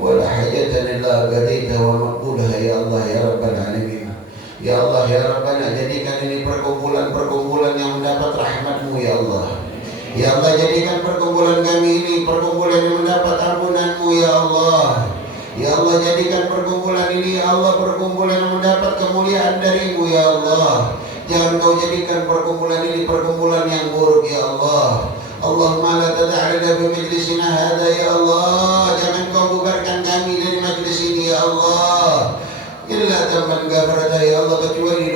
ولا حاجة إلا قضيتها ومقبولها يا الله يا رب العالمين. Ya Allah ya Rabbana, jadikan ini perkumpulan yang mendapat rahmat-Mu ya Allah. Ya Allah, jadikan perkumpulan kami ini perkumpulan yang mendapat ampunan-Mu ya Allah. Ya Allah, jadikan perkumpulan ini ya Allah perkumpulan yang mendapat kemuliaan dari-Mu ya Allah. Jangan Kau jadikan perkumpulan ini perkumpulan yang buruk ya Allah. Allahumma la tad'a lana fi majlisina hadza ya Allah. Jangan Kau bubarkan kami dari majlis ini ya Allah. Illa tamman ghafarta ya Allah, kecuali